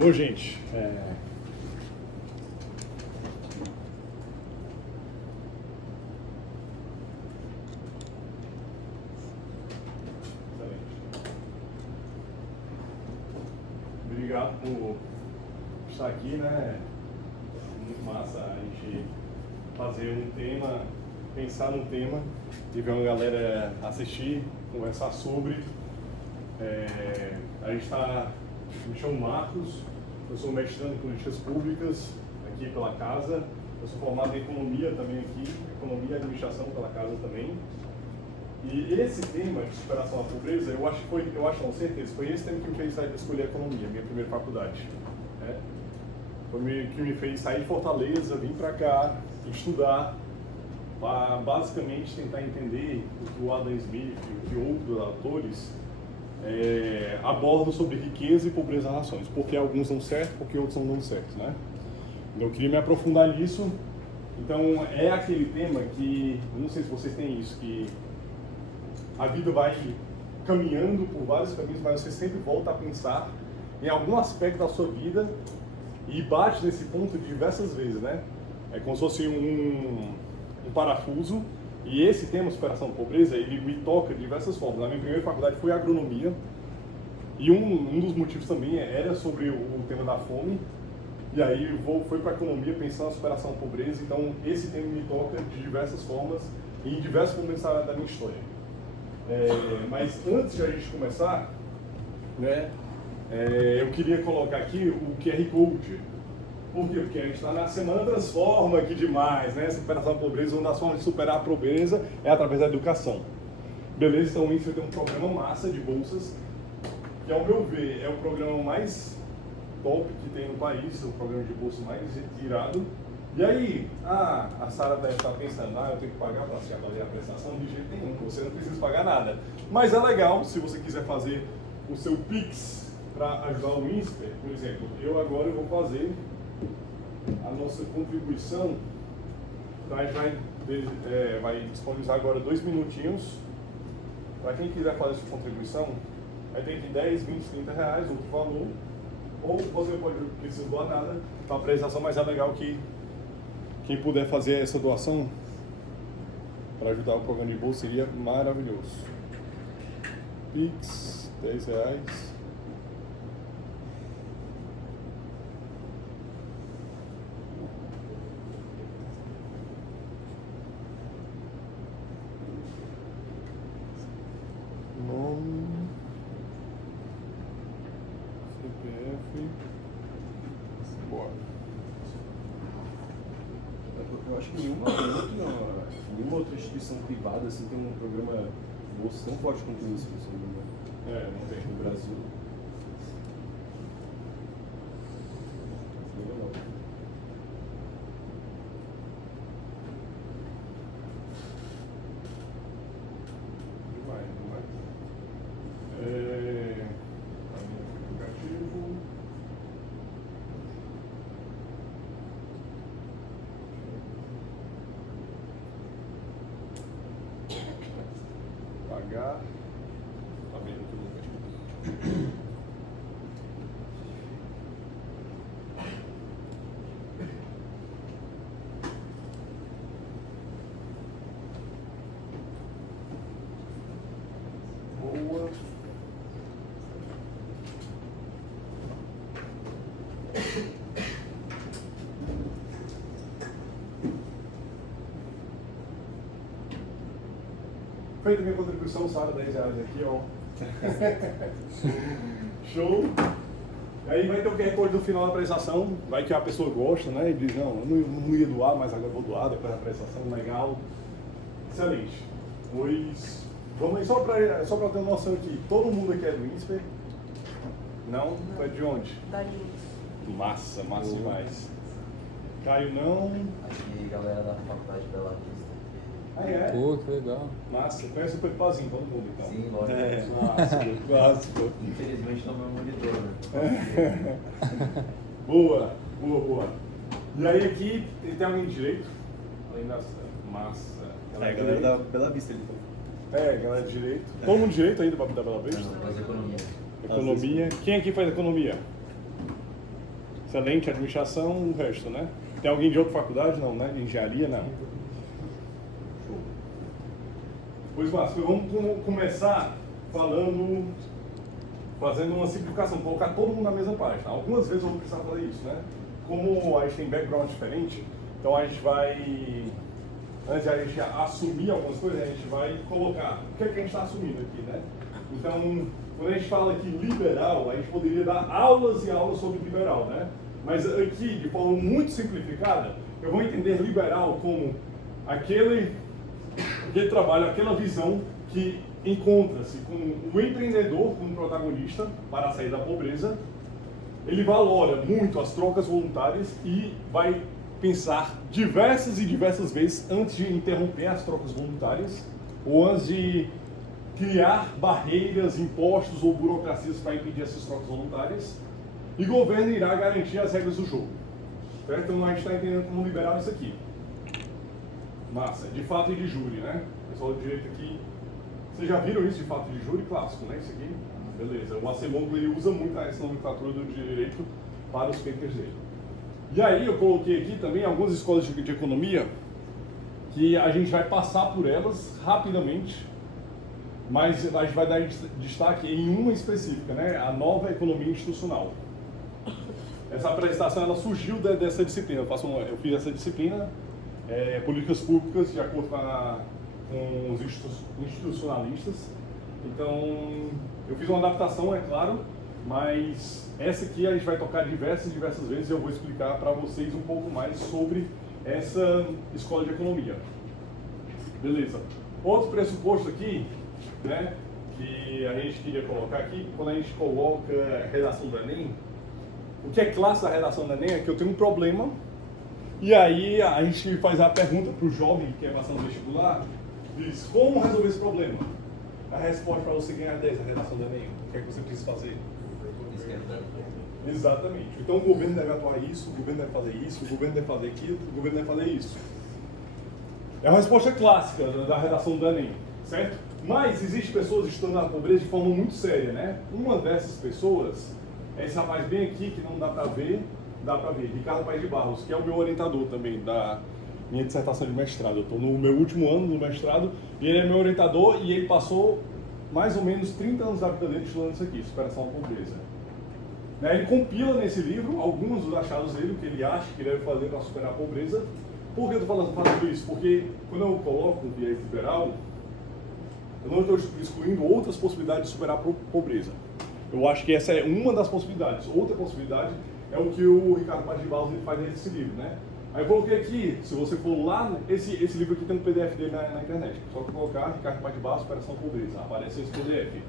Bom, gente, obrigado por estar aqui, né? Muito massa a gente fazer um tema, pensar num tema e ver uma galera assistir, conversar sobre. A gente está, me chamo Marcos, eu sou mestrando em políticas públicas aqui pela casa, eu sou formado em economia também aqui, economia e administração pela casa também. E esse tema de superação à pobreza, eu acho com certeza, foi esse tema que me fez sair de escolher economia, minha primeira faculdade. Né? Foi que me fez sair de Fortaleza, vir para cá, estudar, para basicamente tentar entender o que o Adam Smith e o que outros autores abordam sobre riqueza e pobreza nas nações, porque alguns dão certo, porque outros não dão certo, né? Então eu queria me aprofundar nisso. Então é aquele tema que, não sei se vocês têm isso, que a vida vai caminhando por vários caminhos, mas você sempre volta a pensar em algum aspecto da sua vida e bate nesse ponto diversas vezes, né? É como se fosse um parafuso. E esse tema, superação da pobreza, ele me toca de diversas formas. Na minha primeira faculdade foi agronomia, e um dos motivos também era sobre o tema da fome. E aí fui para a economia pensando na superação da pobreza. Então esse tema me toca de diversas formas e em diversos momentos da minha história. Mas antes de a gente começar, né, eu queria colocar aqui o QR Code. Por quê? Porque a gente está na Semana Transforma aqui demais, né? Superação da pobreza, uma das formas de superar a pobreza é através da educação. Beleza? Então isso tem um programa massa de bolsas, que ao meu ver é o programa mais top que tem no país, o programa de bolsa mais irado. E aí, a Sara deve estar pensando, eu tenho que pagar para se avaliar a prestação? De jeito nenhum, você não precisa pagar nada. Mas é legal, se você quiser fazer o seu Pix para ajudar o INSPER, por exemplo, eu agora vou fazer a nossa contribuição, então a gente vai disponibilizar agora 2 minutinhos para quem quiser fazer sua contribuição. Aí tem que 10, 20, 30 reais, outro valor, ou você pode precisar doar nada para a apresentação, mas é legal que quem puder fazer essa doação para ajudar o programa de bolsa seria maravilhoso. Pix, 10 reais. Nome, CPF, bora. Eu acho que nenhuma outra instituição privada assim, tem um programa bolsa tão forte quanto isso, se não me engano. Não tem No Brasil. Aplicativo. Pagar. Tá vendo tudo. Boa. Feita minha contribuição, Sara, 10 reais aqui, ó. Show! Aí vai ter o QR Code no final da apresentação, vai que a pessoa gosta, né? E diz, não, eu não ia doar, mas agora vou doar depois da apresentação, legal. Excelente. Pois, vamos aí, só para ter uma noção aqui, todo mundo aqui é do INSPER? Não? É de onde? Da Lins. Massa demais. Caio não? Aqui, galera da Faculdade de Bela Vista. É? Pô, que legal. Massa, conhece o Pepazinho, todo mundo então. Sim, lógico. Clássico, clássico. Infelizmente não é meu monitor, né? Boa. E aí aqui, tem alguém de direito? Além da massa. Galera da Bela Vista ele falou. Galera de direito. Todo mundo de direito ainda da Bela Vista? Não, faz economia. Economia. Quem aqui faz economia? Excelente, administração, o resto, né? Tem alguém de outra faculdade? Não, né? De engenharia, não. Show. Pois, Márcio, vamos começar fazendo uma simplificação, colocar todo mundo na mesma página. Algumas vezes eu vou precisar fazer isso, né? Como a gente tem background diferente, então a gente vai, antes de a gente assumir algumas coisas, a gente vai colocar o que é que a gente está assumindo aqui, né? Então, quando a gente fala aqui liberal, a gente poderia dar aulas e aulas sobre liberal, né? Mas aqui, de forma muito simplificada, eu vou entender liberal como aquele trabalho, aquela visão que encontra-se com o empreendedor como protagonista para sair da pobreza. Ele valora muito as trocas voluntárias e vai pensar diversas e diversas vezes antes de interromper as trocas voluntárias ou antes de criar barreiras, impostos ou burocracias para impedir essas trocas voluntárias. E o governo irá garantir as regras do jogo. Certo? Então a gente está entendendo como liberal isso aqui. Massa, de fato e de júri, né? O pessoal do direito aqui. Vocês já viram isso de fato e de júri clássico, né? Isso aqui? Beleza. O Acemoglu, ele usa muito essa nomenclatura do direito para os papers dele. E aí eu coloquei aqui também algumas escolas de economia que a gente vai passar por elas rapidamente, mas a gente vai dar destaque em uma específica, né? A nova economia institucional. Essa apresentação ela surgiu dessa disciplina. Eu fiz essa disciplina, políticas públicas de acordo com os institucionalistas. Então, eu fiz uma adaptação, é claro, mas essa aqui a gente vai tocar diversas vezes e eu vou explicar para vocês um pouco mais sobre essa escola de economia. Beleza. Outro pressuposto aqui, né, que a gente queria colocar aqui, quando a gente coloca a redação do Enem, o que é clássico da redação do Enem é que eu tenho um problema e aí a gente faz a pergunta para o jovem que é passando no vestibular, diz, como resolver esse problema? A resposta para você ganhar 10 na redação do Enem, o que é que você precisa fazer? Exatamente. Então o governo deve atuar isso, o governo deve fazer isso, o governo deve fazer aquilo, o governo deve fazer isso. É uma resposta clássica da redação do Enem, certo? Mas existem pessoas estudando a pobreza de forma muito séria, né? Uma dessas pessoas é esse rapaz bem aqui, que não dá para ver, Ricardo Paes de Barros, que é o meu orientador também da minha dissertação de mestrado. Eu estou no meu último ano do mestrado e ele é meu orientador e ele passou mais ou menos 30 anos da vida dele estudando isso aqui, superação da pobreza. Ele compila nesse livro alguns dos achados dele, o que ele acha que deve fazer para superar a pobreza. Por que eu estou falando isso? Porque quando eu coloco o viés liberal, eu não estou excluindo outras possibilidades de superar a pobreza. Eu acho que essa é uma das possibilidades. Outra possibilidade é o que o Ricardo Paes de Barros faz nesse livro, né? Aí eu coloquei aqui, se você for lá, esse livro aqui tem um PDF dele na internet. Só que colocar Ricardo Paes de Barros, Superação da Pobreza, aparece esse PDF.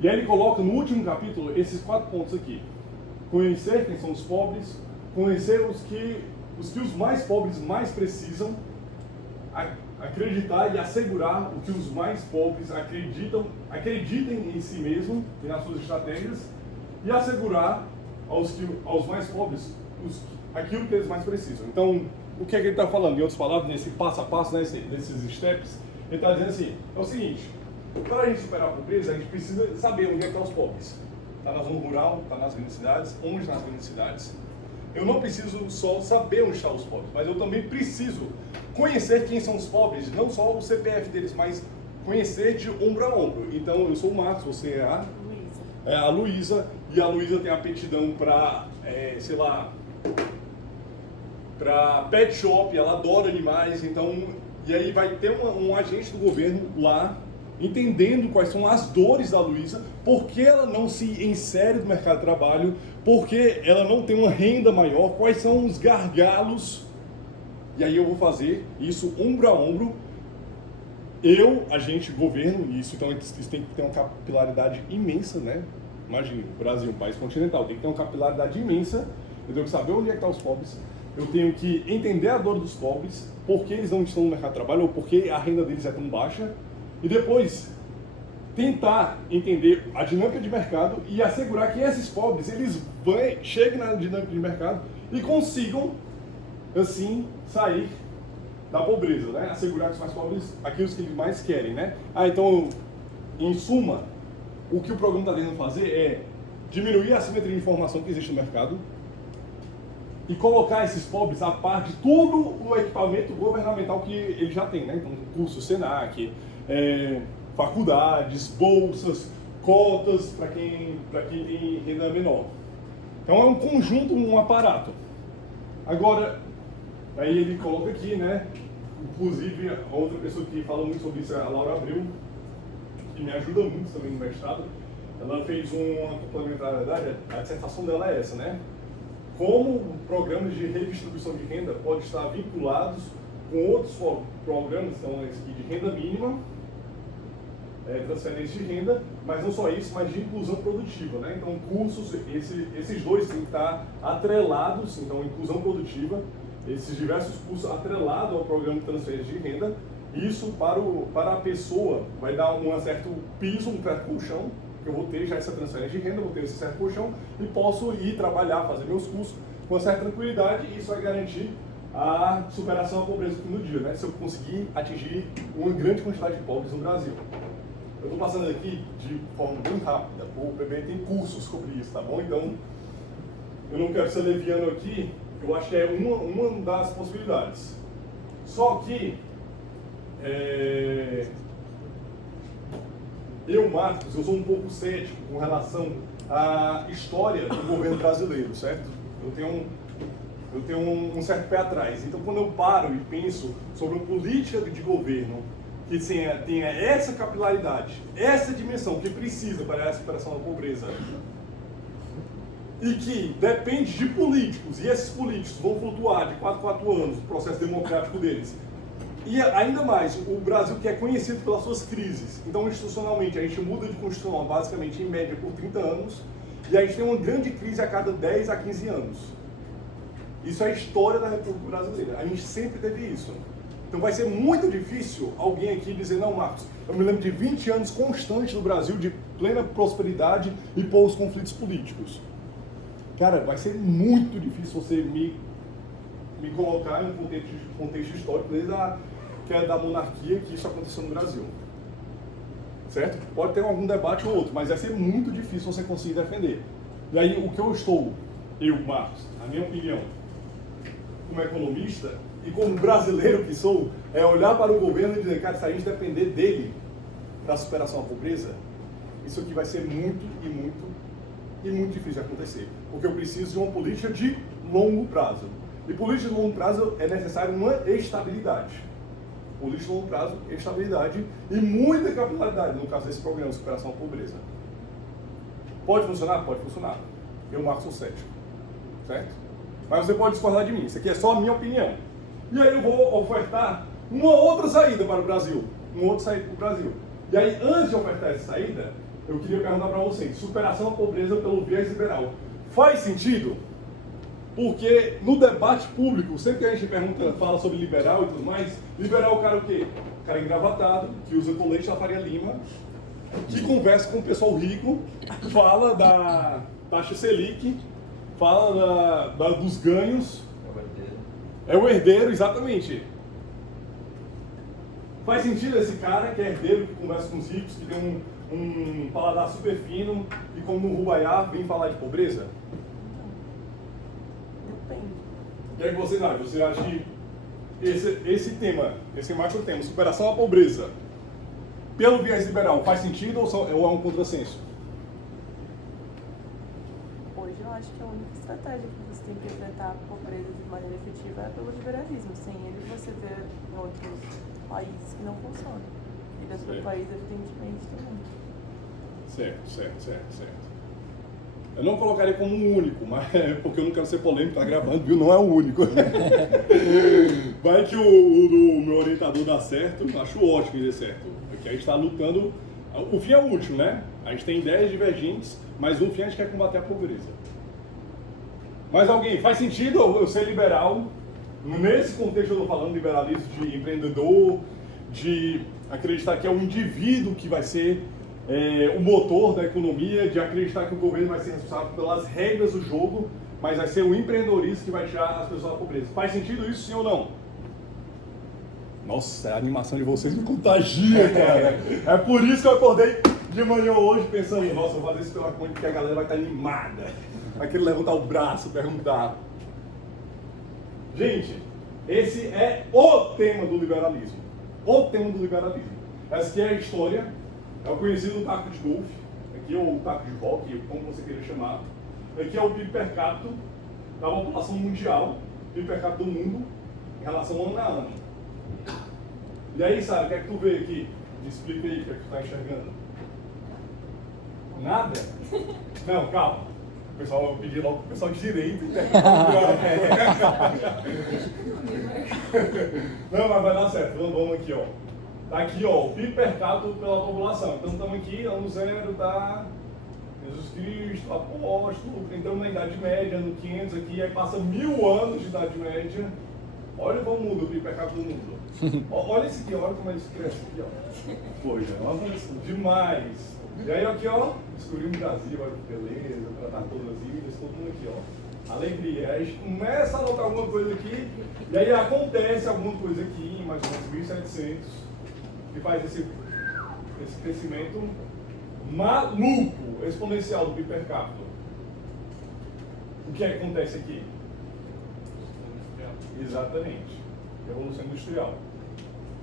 E aí ele coloca no último capítulo esses 4 pontos aqui. Conhecer quem são os pobres, conhecer os que os mais pobres mais precisam, acreditar e assegurar o que os mais pobres acreditem em si mesmo e nas suas estratégias, e assegurar aos mais pobres aquilo que eles mais precisam. Então, o que é que ele está falando? Em outras palavras, nesse passo a passo, nesses steps, ele está dizendo assim, é o seguinte, para a gente superar a pobreza, a gente precisa saber onde é que estão os pobres. Está na zona rural, está nas grandes cidades, onde nas grandes cidades. Eu não preciso só saber onde estão os pobres, mas eu também preciso conhecer quem são os pobres, não só o CPF deles, mas conhecer de ombro a ombro. Então, eu sou o Marcos, você é a Luísa, e a Luísa tem aptidão para, sei lá, para pet shop, ela adora animais, então, e aí vai ter um agente do governo lá, entendendo quais são as dores da Luísa, por que ela não se insere no mercado de trabalho, por que ela não tem uma renda maior, quais são os gargalos, e aí eu vou fazer isso ombro a ombro, agente, governo, e isso tem que ter uma capilaridade imensa, né? Imagina, o Brasil, um país continental, tem que ter uma capilaridade imensa, eu tenho que saber onde é que estão os pobres, eu tenho que entender a dor dos pobres, por que eles não estão no mercado de trabalho, ou por que a renda deles é tão baixa, e depois tentar entender a dinâmica de mercado e assegurar que esses pobres eles cheguem na dinâmica de mercado e consigam, assim, sair da pobreza, né? Assegurar que os mais pobres, aqueles que eles mais querem, né? Então, em suma, o que o programa está tentando fazer é diminuir a assimetria de informação que existe no mercado, e colocar esses pobres a par de todo o equipamento governamental que ele já tem, né? Então, curso Senac, faculdades, bolsas, cotas para quem tem renda menor. Então é um conjunto, um aparato. Agora, aí ele coloca aqui, né? Inclusive, a outra pessoa que fala muito sobre isso é a Laura Abreu, que me ajuda muito também no mestrado. Ela fez uma complementariedade, a dissertação dela é essa, né? Como programas de redistribuição de renda podem estar vinculados com outros programas, então esse aqui de renda mínima, transferência de renda, mas não só isso, mas de inclusão produtiva, né? Então, cursos, esses dois têm que estar atrelados, então, inclusão produtiva, esses diversos cursos atrelados ao programa de transferência de renda. Isso para a pessoa vai dar um certo piso, um certo colchão, que eu vou ter já essa transferência de renda, vou ter esse certo colchão e posso ir trabalhar, fazer meus cursos com uma certa tranquilidade, e isso vai garantir a superação da pobreza no fim do dia, né? Se eu conseguir atingir uma grande quantidade de pobres no Brasil. Eu estou passando aqui de forma bem rápida, o PB tem cursos sobre isso, tá bom? Então, eu não quero ser leviano aqui, eu acho que é uma das possibilidades. Só que, eu, Marcos, eu sou um pouco cético com relação à história do governo brasileiro, certo? Eu tenho um certo pé atrás. Então, quando eu paro e penso sobre uma política de governo que tenha essa capilaridade, essa dimensão que precisa para a superação da pobreza, e que depende de políticos, e esses políticos vão flutuar de 4 em 4 anos, o processo democrático deles, e ainda mais, o Brasil que é conhecido pelas suas crises. Então, institucionalmente, a gente muda de constitucional basicamente em média por 30 anos, e a gente tem uma grande crise a cada 10 a 15 anos. Isso é a história da República Brasileira, a gente sempre teve isso. Então vai ser muito difícil alguém aqui dizer, não, Marcos, eu me lembro de 20 anos constantes no Brasil de plena prosperidade e poucos conflitos políticos. Cara, vai ser muito difícil você me colocar em um contexto histórico desde que é da monarquia que isso aconteceu no Brasil. Certo? Pode ter algum debate ou outro, mas vai ser muito difícil você conseguir defender. E aí, o que eu, Marcos, a minha opinião, como economista e como brasileiro que sou, é olhar para o governo e dizer, cara, se a gente depender dele para a superação da pobreza, isso aqui vai ser muito difícil de acontecer. Porque eu preciso de uma política de longo prazo. E política de longo prazo é necessário uma estabilidade. Política de longo prazo, estabilidade e muita capilaridade, no caso desse programa de superação da pobreza. Pode funcionar? Pode funcionar. Eu, Marcos, sou cético. Certo? Mas você pode discordar de mim. Isso aqui é só a minha opinião. E aí eu vou ofertar uma outra saída para o Brasil. Uma outra saída para o Brasil. E aí, antes de ofertar essa saída, eu queria perguntar para vocês, superação da pobreza pelo viés liberal. Faz sentido? Porque no debate público, sempre que a gente fala sobre liberal e tudo mais, liberal é o cara o quê? O cara engravatado, que usa colete da Faria Lima, que conversa com o pessoal rico, fala da taxa Selic, fala dos ganhos. É o herdeiro, exatamente. Faz sentido esse cara que é herdeiro, que conversa com os ricos, que tem um paladar super fino e como no Rubaiá vem falar de pobreza? Depende. O que é que você acha? Você acha que esse tema, esse macro tema, superação da pobreza, pelo viés liberal, faz sentido ou é um contrassenso? Hoje eu acho que a única estratégia que você tem que enfrentar a pobreza de maneira efetiva é pelo liberalismo. Sem ele você vê em outros países que não funcionam. E dentro do país, evidentemente, também. Certo. Eu não colocaria como um único, mas porque eu não quero ser polêmico, tá gravando, viu? Não é o único. Vai que o meu orientador dá certo, eu acho ótimo que dê certo. Porque a gente está lutando, o fim é o último, né? A gente tem ideias divergentes, mas no fim a gente quer combater a pobreza. Mas alguém, faz sentido eu ser liberal? Nesse contexto eu estou falando liberalismo de empreendedor, de acreditar que é o indivíduo que vai ser o motor da economia, de acreditar que o governo vai ser responsável pelas regras do jogo, mas vai ser o empreendedorismo que vai tirar as pessoas da pobreza. Faz sentido isso, sim ou não? Nossa, a animação de vocês me contagia, cara. É por isso que eu acordei de manhã hoje pensando, nossa, eu vou fazer isso pela conta porque a galera vai estar animada. Vai querer levantar o braço, perguntar. Gente, esse é o tema do liberalismo. O tema do liberalismo. Essa aqui é a história, é o conhecido taco de golfe, aqui é o taco de rock, como você queira chamar. Aqui é o PIB per capita da população mundial, PIB per capita do mundo, em relação ano a ano. E aí, Sara, o que é que tu vê aqui? Me explica aí o que é que tu está enxergando. Nada? Não, calma. O pessoal, eu pedi logo pro pessoal de direito. Não, mas vai dar certo. Vamos aqui, ó. Tá aqui, ó, o PIB per capita pela população. Então estamos aqui, ano zero, tá? Jesus Cristo, apóstolo, entramos na Idade Média, ano 500 aqui, aí passa 1000 anos de Idade Média. Olha como muda o PIB per capita do mundo. Olha esse aqui, olha como ele cresce aqui, ó. Pô, já é uma avanço demais. E aí aqui, ó, descobrimos o Brasil, olha que beleza, tratar todas as ilhas, todo mundo aqui, ó. Alegria. Aí a gente começa a notar alguma coisa aqui, e aí acontece alguma coisa aqui, em mais ou menos 1700, que faz esse crescimento maluco, exponencial do PIB per capita. O que é que acontece aqui? Exatamente. Revolução Industrial.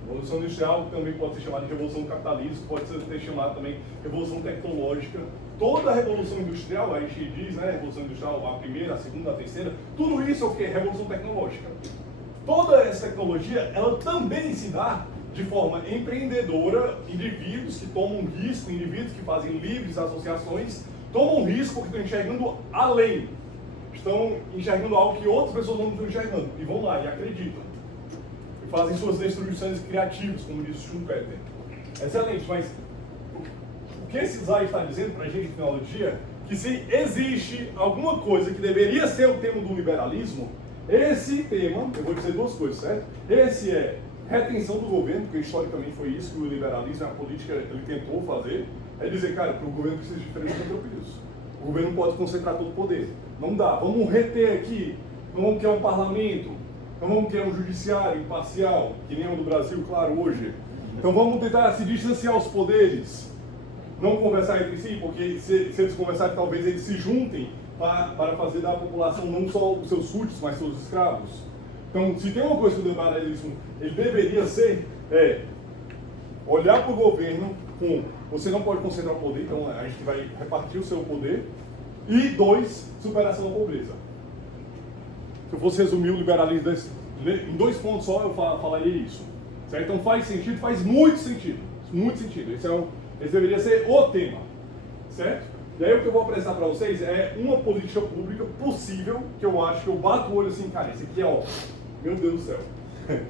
Revolução Industrial também pode ser chamada de Revolução Capitalista, pode ser chamada também Revolução Tecnológica. Toda a Revolução Industrial, a gente diz, né, Revolução Industrial, a primeira, a segunda, a terceira, tudo isso é o que? Revolução Tecnológica. Toda essa tecnologia, ela também se dá de forma empreendedora, indivíduos que tomam risco, indivíduos que fazem livres associações, tomam risco porque estão enxergando além. Estão enxergando algo que outras pessoas não estão enxergando. E vão lá e acreditam. E fazem suas destruições criativas, como diz o Schumpeter. Excelente, mas o que esse Zay está dizendo para a gente no final do dia, que se existe alguma coisa que deveria ser o tema do liberalismo, esse tema, eu vou dizer duas coisas, certo? Esse é retenção do governo, porque historicamente foi isso que o liberalismo, a política, ele tentou fazer, é dizer, cara, para o governo precisa de diferentes entropias. O governo não pode concentrar todo o poder. Não dá. Vamos reter aqui, não vamos criar um parlamento, não vamos criar um judiciário imparcial, que nem o do Brasil, claro, hoje. Então vamos tentar se distanciar os poderes, não conversar entre si, porque se eles conversarem, talvez eles se juntem para fazer da população não só os seus súditos, mas seus escravos. Então, se tem uma coisa que o liberalismo ele deveria ser, é olhar para o governo com você não pode concentrar o poder, então a gente vai repartir o seu poder, e 2, superação da pobreza. Se eu fosse resumir o liberalismo em 2 pontos só, eu falaria isso. Certo? Então faz sentido, faz muito sentido. Muito sentido. Esse deveria ser o tema. Certo? E aí o que eu vou apresentar para vocês é uma política pública possível, que eu acho que eu bato o olho assim, cara, esse aqui é, ó, meu Deus do céu.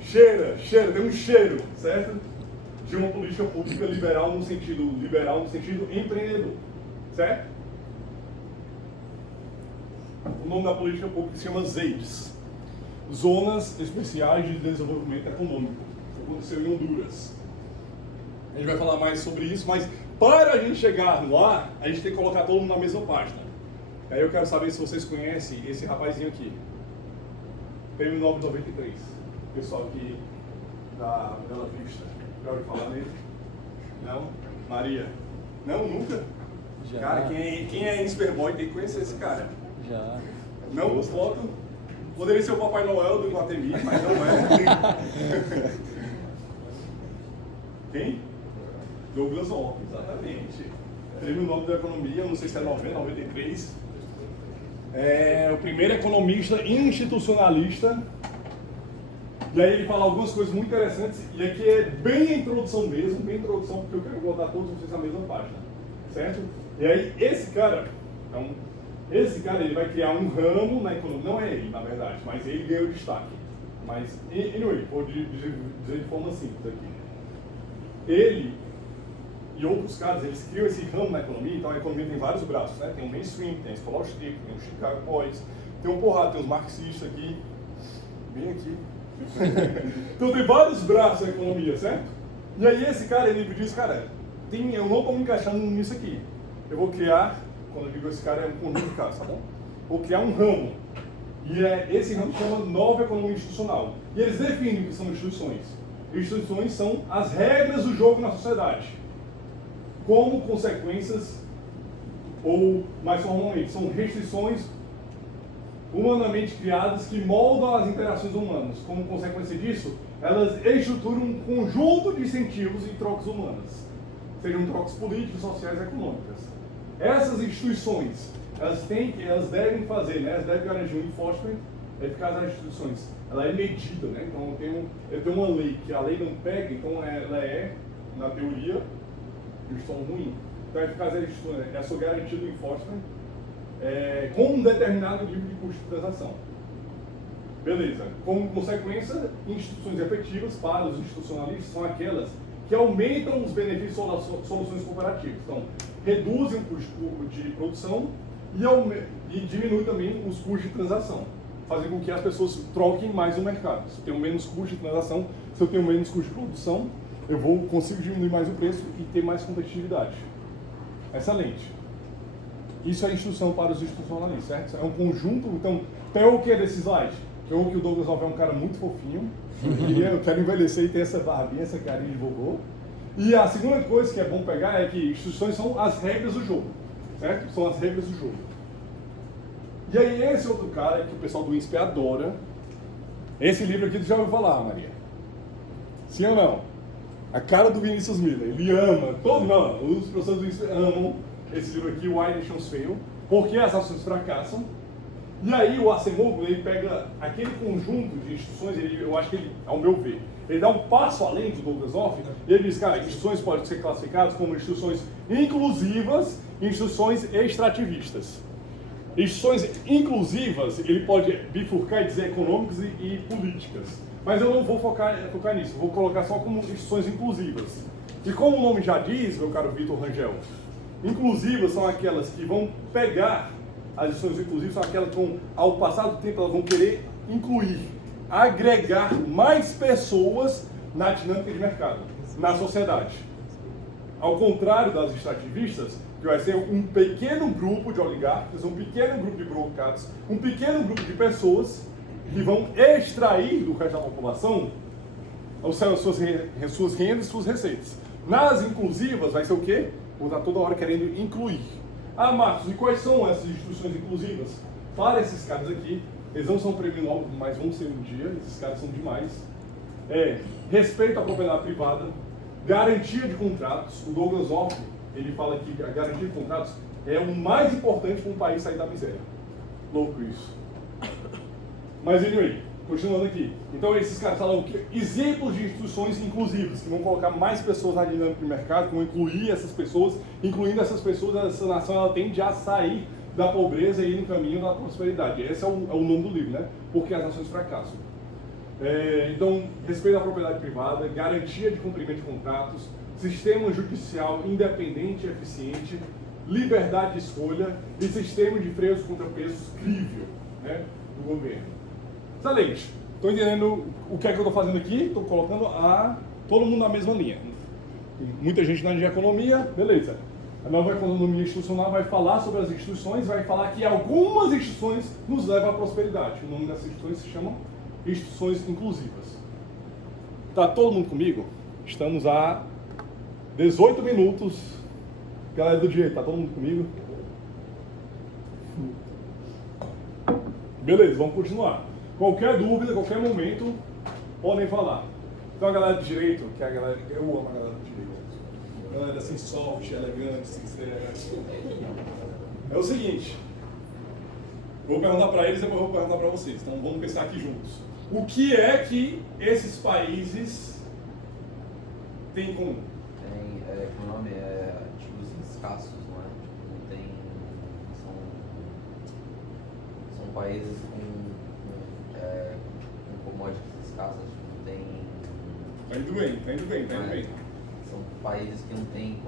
cheira, tem um cheiro, certo? De uma política pública liberal no sentido empreendedor. Certo? O nome da política pública se chama ZEIDs, Zonas Especiais de Desenvolvimento Econômico. Aconteceu em Honduras. A gente vai falar mais sobre isso, mas para a gente chegar lá, a gente tem que colocar todo mundo na mesma página. Aí eu quero saber se vocês conhecem esse rapazinho aqui. Prêmio Nobel 93. Pessoal aqui da Bela Vista. Já ouviu falar nele? Não? Maria? Não, nunca? Já. Cara, quem é Insperboy tem que conhecer esse cara. Já. Não, foto. Poderia ser o Papai Noel do Iguatemi, mas não é. Quem? Douglas Hawke, exatamente. Prêmio Nobel da Economia, não sei se é 90, 93. É o primeiro economista institucionalista. E aí ele fala algumas coisas muito interessantes, e aqui é bem a introdução mesmo, bem a introdução, porque eu quero botar todos vocês na mesma página. Certo? E aí esse cara, ele vai criar um ramo na economia, não é ele, na verdade, mas ele ganhou destaque. Mas, anyway, vou dizer de forma simples aqui. Ele e outros caras, eles criam esse ramo na economia, então a economia tem vários braços, né? Tem o mainstream, tem a escola austríaca, tem o Chicago Boys, tem um porrada, tem os marxistas aqui, bem aqui. Então tem vários braços na economia, certo? E aí esse cara, ele diz, cara, eu não estou me encaixando nisso aqui. Eu vou criar, quando eu digo esse cara, é um conjunto de caras, tá bom? Vou criar um ramo. E esse ramo se chama Nova Economia Institucional. E eles definem o que são instituições. Instituições são as regras do jogo na sociedade. Como consequências, ou mais formalmente, são restrições humanamente criadas que moldam as interações humanas. Como consequência disso, elas estruturam um conjunto de incentivos e trocas humanas, sejam trocas políticas, sociais e econômicas. Essas instituições, elas devem fazer, né? Elas devem garantir um enforcement eficaz das instituições. Ela é medida, né? Então eu tenho uma lei que a lei não pega, então ela é, na teoria, instituição ruim. Então a eficácia das instituições é a sua garantia do enforcement com um determinado nível de custo de transação. Beleza. Como consequência, instituições efetivas para os institucionalistas são aquelas que aumentam os benefícios das soluções cooperativas. Então, reduzem o custo de produção e diminuem também os custos de transação, fazem com que as pessoas troquem mais no mercado. Se eu tenho menos custo de transação, se eu tenho menos custo de produção, eu consigo diminuir mais o preço e ter mais competitividade. Excelente. Isso é instrução para os institucionalistas, certo? É um conjunto. Então, pegou o que desses slides? Pegou que o Douglas Hoffer é um cara muito fofinho. Eu quero envelhecer e ter essa barbinha, essa carinha de vovô. E a segunda coisa que é bom pegar é que instituições são as regras do jogo, certo? São as regras do jogo. E aí esse outro cara que o pessoal do INSPE adora, esse livro aqui tu já ouviu falar, Maria? Sim ou não? A cara do Vinícius Miller, ele ama, os professores do INSPE amam esse livro aqui, Why Nations Fail, porque as ações fracassam. E aí o Acemoglu, ele pega aquele conjunto de instituições, eu acho que ele, ao meu ver, ele dá um passo além do Douglas Hoffer, e ele diz, cara, instituições podem ser classificadas como instituições inclusivas e instituições extrativistas. Instituições inclusivas, ele pode bifurcar e dizer econômicas e políticas. Mas eu não vou focar nisso, vou colocar só como instituições inclusivas. E como o nome já diz, meu caro Vitor Rangel, inclusivas são aquelas que vão pegar, as instituições inclusivas são aquelas que ao passar do tempo, elas vão querer incluir, agregar mais pessoas na dinâmica de mercado, na sociedade. Ao contrário das extrativistas, que vai ser um pequeno grupo de oligarcas, um pequeno grupo de burocratas, um pequeno grupo de pessoas que vão extrair do resto da população suas rendas, suas receitas. Nas inclusivas vai ser o quê? Vou estar toda hora querendo incluir. Ah, Marcos, e quais são essas instituições inclusivas? Para esses caras aqui, eles não são prêmio Nobel, mas vão ser um dia, esses caras são demais. Respeito à propriedade privada, garantia de contratos. O Douglas Hoffer, ele fala que a garantia de contratos é o mais importante para um país sair da miséria. Louco isso. Mas anyway, continuando aqui. Então esses caras falam que exemplos de instituições inclusivas, que vão colocar mais pessoas na dinâmica de mercado, que vão incluir essas pessoas, incluindo essas pessoas, essa nação ela tende a sair da pobreza e ir no caminho da prosperidade. Esse é o nome do livro, né? Porque as nações fracassam. Então, respeito à propriedade privada, garantia de cumprimento de contratos, sistema judicial independente e eficiente, liberdade de escolha e sistema de freios contra preços crível, né, do governo. Excelente. Estou entendendo o que é que eu estou fazendo aqui? Estou colocando todo mundo na mesma linha. Muita gente na área de economia, beleza. A nova economia institucional vai falar sobre as instituições, vai falar que algumas instituições nos levam à prosperidade. O nome dessas instituições se chama instituições inclusivas. Está todo mundo comigo? Estamos a 18 minutos. Galera do direito, está todo mundo comigo? Beleza, vamos continuar. Qualquer dúvida, qualquer momento, podem falar. Então a galera do direito, que é a galera, eu amo a galera do direito. A galera assim, soft, elegante, sincera. É o seguinte, vou perguntar para eles e depois vou perguntar para vocês. Então vamos pensar aqui juntos. O que é que esses países têm em comum? Tem, como nome é ativos escassos, não é? Não tem, são países com commodities escassas, não tem. Tá indo bem. São países que não têm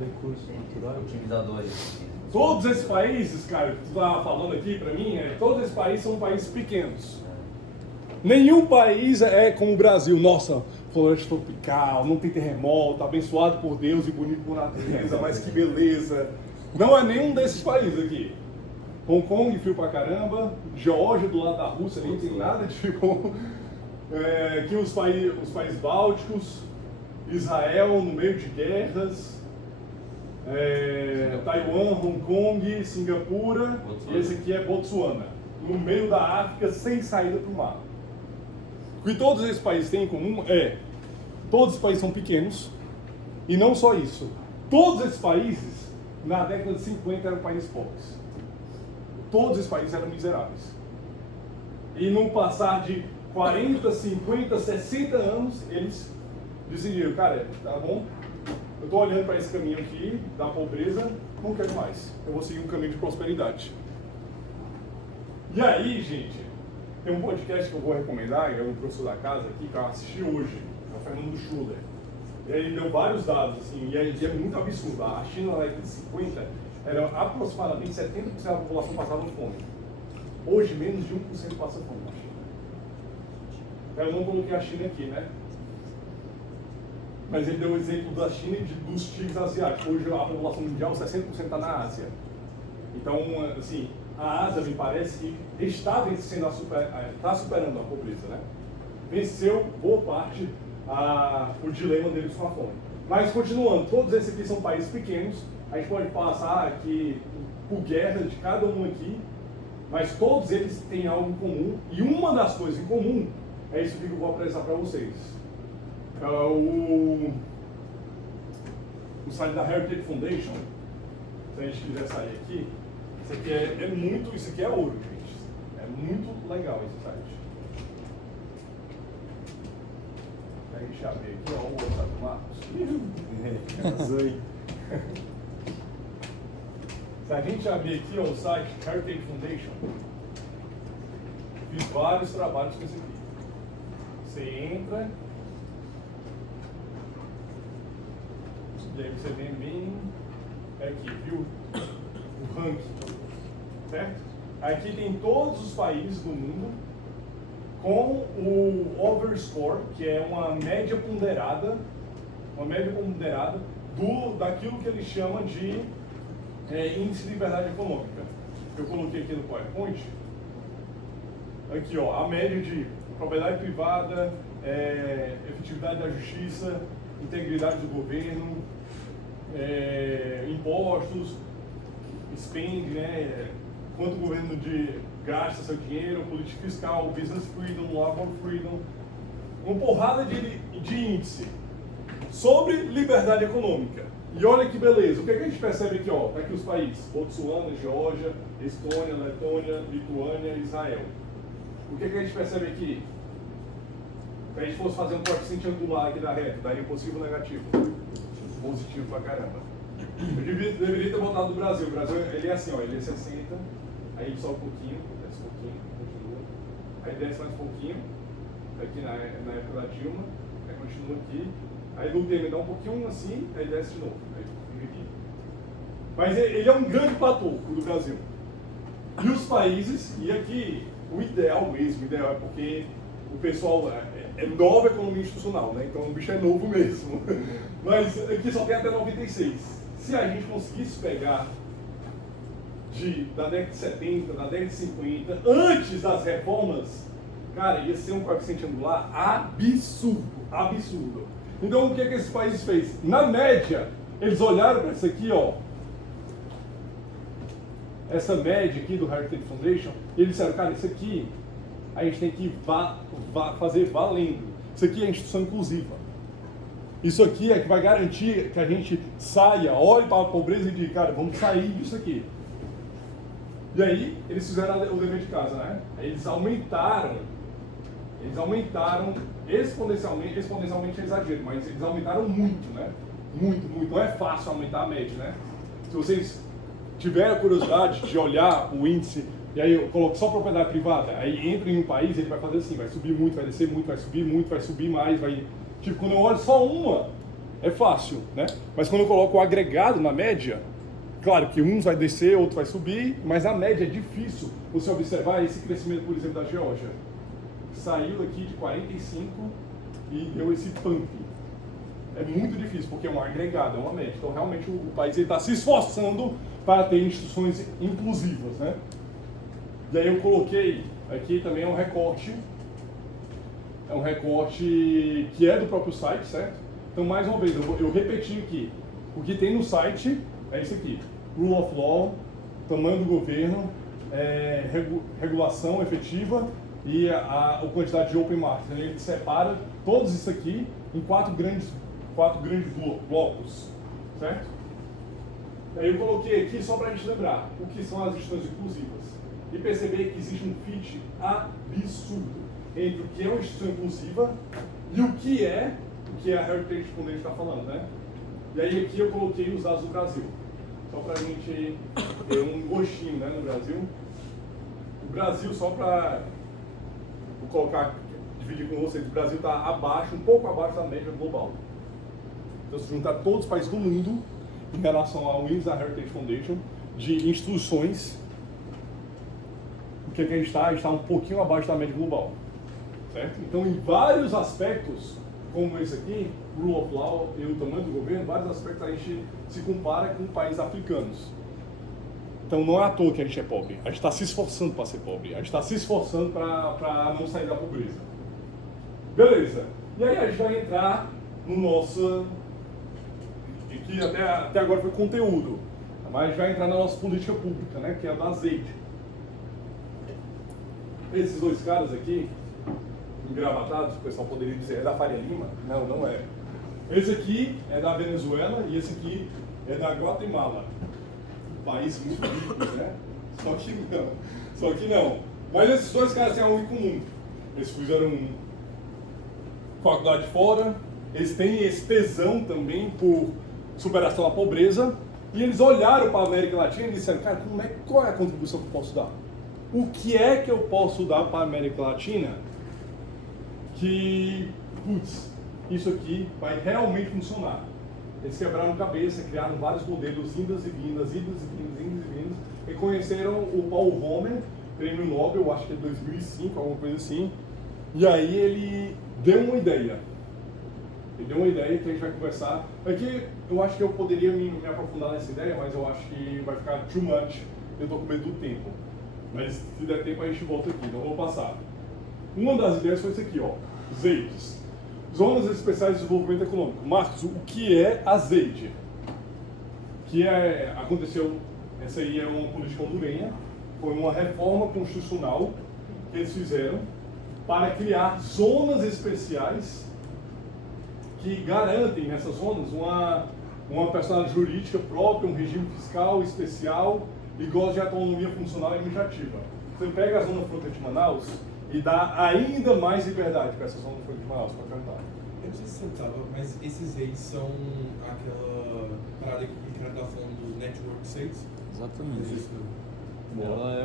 recursos naturais, otimizadores. Todos esses países, cara, que tu estava falando aqui para mim, todos esses países são países pequenos. Nenhum país é como o Brasil. Nossa, floresta tropical, não tem terremoto, abençoado por Deus e bonito por natureza, mas que beleza. Não é nenhum desses países aqui. Hong Kong, frio pra caramba. Geórgia, do lado da Rússia, nem tem nada de bom. Aqui os países bálticos. Israel, no meio de guerras. Taiwan, Hong Kong, Singapura, e esse aqui é Botsuana, no meio da África, sem saída para o mar. O que todos esses países têm em comum todos os países são pequenos, e não só isso, todos esses países, na década de 50, eram países pobres. Todos esses países eram miseráveis. E no passar de 40, 50, 60 anos, eles decidiram, cara, tá bom, eu estou olhando para esse caminho aqui, da pobreza, não quero mais. Eu vou seguir um caminho de prosperidade. E aí, gente, tem um podcast que eu vou recomendar, é um professor da casa aqui, que eu assisti hoje, é o Fernando Schuller. E aí ele deu vários dados, assim, e é muito absurdo. A China, na década de 50, era aproximadamente 70% da população passava fome. Hoje, menos de 1% passa fome na China. Eu não coloquei a China aqui, né? Mas ele deu o exemplo da China e dos tigres asiáticos. Hoje a população mundial, 60% está na Ásia. Então, assim, a Ásia me parece que está vencendo, está superando a pobreza, né? Venceu boa parte o dilema deles com a fome. Mas continuando, todos esses aqui são países pequenos. A gente pode passar aqui por guerra de cada um aqui, mas todos eles têm algo em comum. E uma das coisas em comum é isso que eu vou apresentar para vocês. O site da Heritage Foundation, se a gente quiser sair aqui, isso aqui isso aqui é ouro, gente. É muito legal esse site. Se a gente abrir aqui, ó, o WhatsApp do Marcos. Casei. Se a gente abrir aqui, ó, o site Heritage Foundation, fiz vários trabalhos com esse aqui. Você entra, e aí você vem bem aqui, viu? O ranking, certo? Aqui tem todos os países do mundo com o overscore, que é uma média ponderada daquilo que eles chamam de índice de liberdade econômica. Eu coloquei aqui no PowerPoint. Aqui, ó, a média de propriedade privada, efetividade da justiça, integridade do governo, impostos, spend, né? Quanto o governo gasta seu dinheiro, política fiscal, business freedom, labor freedom, uma porrada de índice sobre liberdade econômica. E olha que beleza, o que a gente percebe aqui, ó? Tá aqui os países: Botsuana, Geórgia, Estônia, Letônia, Lituânia, Israel. O que a gente percebe aqui? Se a gente fosse fazer um coeficiente angular aqui da reta, daria positivo ou negativo? Positivo pra caramba. Eu deveria ter botado o Brasil. O Brasil, ele é assim, ó, ele é 60, aí ele sobe um pouquinho, desce um pouquinho, continua. Aí desce mais um pouquinho, aqui na época da Dilma, aí continua aqui. Aí no Temer dá um pouquinho assim, aí desce de novo. Aí fica aqui. Mas ele é um grande platô do Brasil. E os países, e aqui o ideal é porque o pessoal é nova economia institucional, né? Então o bicho é novo mesmo. Mas aqui só tem até 96. Se a gente conseguisse pegar da década de 70, da década de 50, antes das reformas, cara, ia ser um coeficiente angular absurdo, absurdo. Então o que esses países fez? Na média, eles olharam para isso aqui, ó, essa média aqui do Heritage Foundation, e eles disseram, cara, isso aqui a gente tem que fazer valendo. Isso aqui é instituição inclusiva. Isso aqui é que vai garantir que a gente saia, olhe para a pobreza e diga, cara, vamos sair disso aqui. E aí, eles fizeram o dever de casa, né? Eles aumentaram exponencialmente é exagero, mas eles aumentaram muito, né? Muito. Não é fácil aumentar a média, né? Se vocês tiverem a curiosidade de olhar o índice, e aí eu coloco só propriedade privada, aí entra em um país, ele vai fazer assim, vai subir muito, vai descer muito, vai subir muito, vai subir mais, vai... Tipo, quando eu olho só uma, é fácil, né? Mas quando eu coloco o agregado na média, claro que um vai descer, outro vai subir, mas a média é difícil você observar esse crescimento, por exemplo, da Geórgia. Saiu aqui de 45 e deu esse pump. É muito difícil, porque é um agregado, é uma média. Então, realmente, o país está se esforçando para ter instituições inclusivas, né? E aí eu coloquei, aqui também é um recorte que é do próprio site, certo? Então, mais uma vez, eu repeti aqui, o que tem no site é isso aqui. Rule of Law, tamanho do governo, regulação efetiva e a quantidade de open market. A gente separa todos isso aqui em quatro grandes blocos, certo? Aí eu coloquei aqui só para a gente lembrar o que são as instituições inclusivas e perceber que existe um fit absurdo entre o que é uma instituição inclusiva e o que é a Heritage Foundation está falando, né? E aí aqui eu coloquei os dados do Brasil, só para a gente ter um gostinho, né, no Brasil. O Brasil, só para dividir com vocês, o Brasil está um pouco abaixo da média global. Então, se juntar todos os países do mundo em relação ao índice da Heritage Foundation de instituições, o que a gente está? A gente está um pouquinho abaixo da média global, certo? Então, em vários aspectos, como esse aqui, Rule of Law e o tamanho do governo, vários aspectos a gente se compara com países africanos. Então, não é à toa que a gente é pobre. A gente está se esforçando para ser pobre. A gente está se esforçando para não sair da pobreza. Beleza. E aí a gente vai entrar no nosso... que até agora foi conteúdo. Mas a gente vai entrar na nossa política pública, né? Que é a da azeite. Esses dois caras aqui, engravatados, o pessoal poderia dizer, é da Faria Lima? Não, não é. Esse aqui é da Venezuela e esse aqui é da Guatemala. País muito rico, né? Só que não. Mas esses dois caras têm algo em comum. Eles fizeram faculdade fora, eles têm esse tesão também por superação da pobreza, e eles olharam para a América Latina e disseram, cara, qual é a contribuição que eu posso dar? O que é que eu posso dar para a América Latina que, putz, isso aqui vai realmente funcionar? Eles quebraram cabeça, criaram vários modelos, indas e vindas, e conheceram o Paul Homer, prêmio Nobel, eu acho que é 2005, alguma coisa assim, e aí ele deu uma ideia. Ele deu uma ideia que a gente vai conversar. Aqui eu acho que eu poderia me aprofundar nessa ideia, mas eu acho que vai ficar too much, eu estou com medo do tempo. Mas se der tempo a gente volta aqui, então eu vou passar. Uma das ideias foi isso aqui, ó, ZEIDs. Zonas Especiais de Desenvolvimento Econômico. Marcos, o que é a ZEID? Aconteceu, essa aí é uma política hondurenha, foi uma reforma constitucional que eles fizeram para criar zonas especiais que garantem nessas zonas uma personalidade jurídica própria, um regime fiscal especial e gosta de autonomia funcional e administrativa. Você pega a Zona Franca de Manaus e dá ainda mais liberdade para essa Zona Franca de Manaus, para cantar. Eu não sei se você sabe, mas esses reis são aquela parada que o cara tá falando dos Network States? Exatamente. Ela é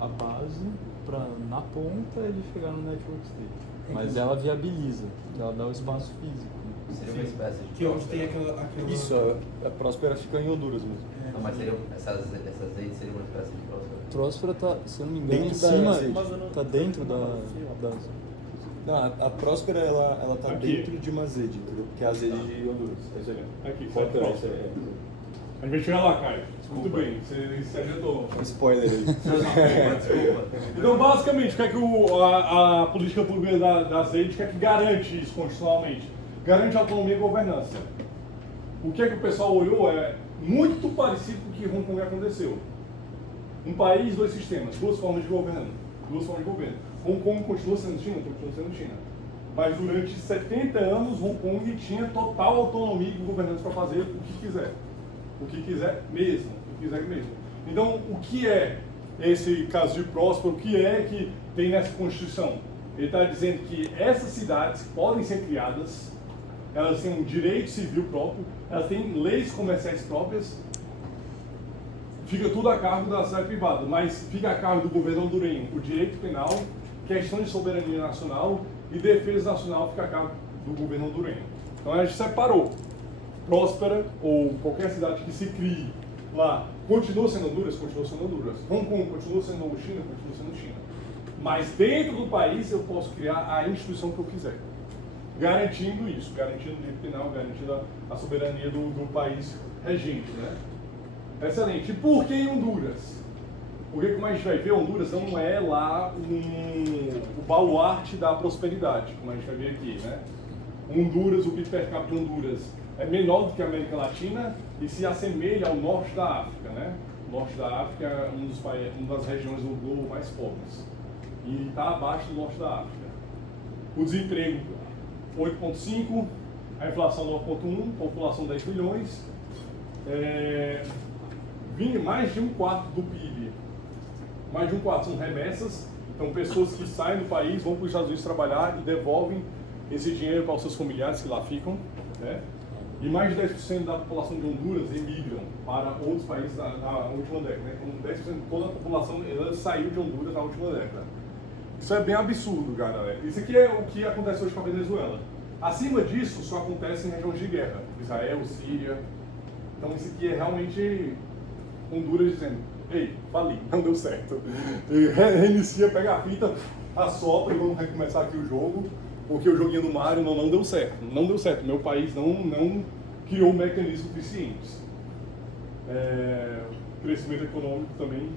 a base para, na ponta, ele chegar no Network State. Mas ela viabiliza, ela dá o espaço físico. Seria uma espécie de... Que onde tem aquela... Isso, a Próspera fica em Honduras mesmo. Não, mas essas redes seriam uma espécie de Próspera. Próspera tá, se eu não me engano, Dentro em da cima, Azede. tá dentro da... Não, a Próspera, ela tá Aqui. dentro de Mazede, entendeu? Que é a Azede de Honduras. Aqui, Pode certo? ter, A gente vai chegar lá, Caio. Muito bem, você se adiantou. spoiler aí. Desculpa. Então, basicamente, o que é que a política pública da ZEID quer que garante isso constitucionalmente? Garante autonomia e governança. O que é que o pessoal olhou é muito parecido com o que em Hong Kong aconteceu. Um país, dois sistemas, duas formas de governo. Hong Kong continua sendo China. Mas durante 70 anos, Hong Kong tinha total autonomia e governança para fazer o que quiser. O que quiser mesmo. Então, o que é esse caso de Próspero? O que é que tem nessa Constituição? Ele está dizendo que essas cidades podem ser criadas, elas têm um direito civil próprio, elas têm leis comerciais próprias, fica tudo a cargo da cidade privada, mas fica a cargo do governo hondurenho o direito penal, questão de soberania nacional e defesa nacional fica a cargo do governo hondurenho. Então a gente separou. Próspera ou qualquer cidade que se crie lá, continua sendo Honduras. Hong Kong continua sendo China. Mas dentro do país eu posso criar a instituição que eu quiser. Garantindo isso, garantindo o direito penal, garantindo a soberania do país regente, né? Excelente. E por que em Honduras? Porque, como a gente vai ver, Honduras não é lá o baluarte da prosperidade, como a gente vai ver aqui, né? Honduras, o PIB per capita de Honduras é menor do que a América Latina e se assemelha ao norte da África, né? O norte da África é uma das regiões do globo mais pobres e está abaixo do norte da África. O desemprego 8,5%, a inflação 9,1%, população 10 milhões, mais de um quarto do PIB, mais de um quarto são remessas, então pessoas que saem do país, vão para os Estados Unidos trabalhar e devolvem esse dinheiro para os seus familiares que lá ficam, né? E mais de 10% da população de Honduras emigram para outros países na última década, né? Com 10% de toda a população ela saiu de Honduras na última década. Isso é bem absurdo, cara. Isso aqui é o que acontece hoje com a Venezuela. Acima disso, só acontece em regiões de guerra, Israel, Síria. Então isso aqui é realmente Honduras dizendo, ei, fali, não deu certo. E reinicia, pega a fita, assopra e vamos recomeçar aqui o jogo, porque o joguinho do Mario não deu certo. Não deu certo, meu país não criou mecanismos suficientes. Crescimento econômico também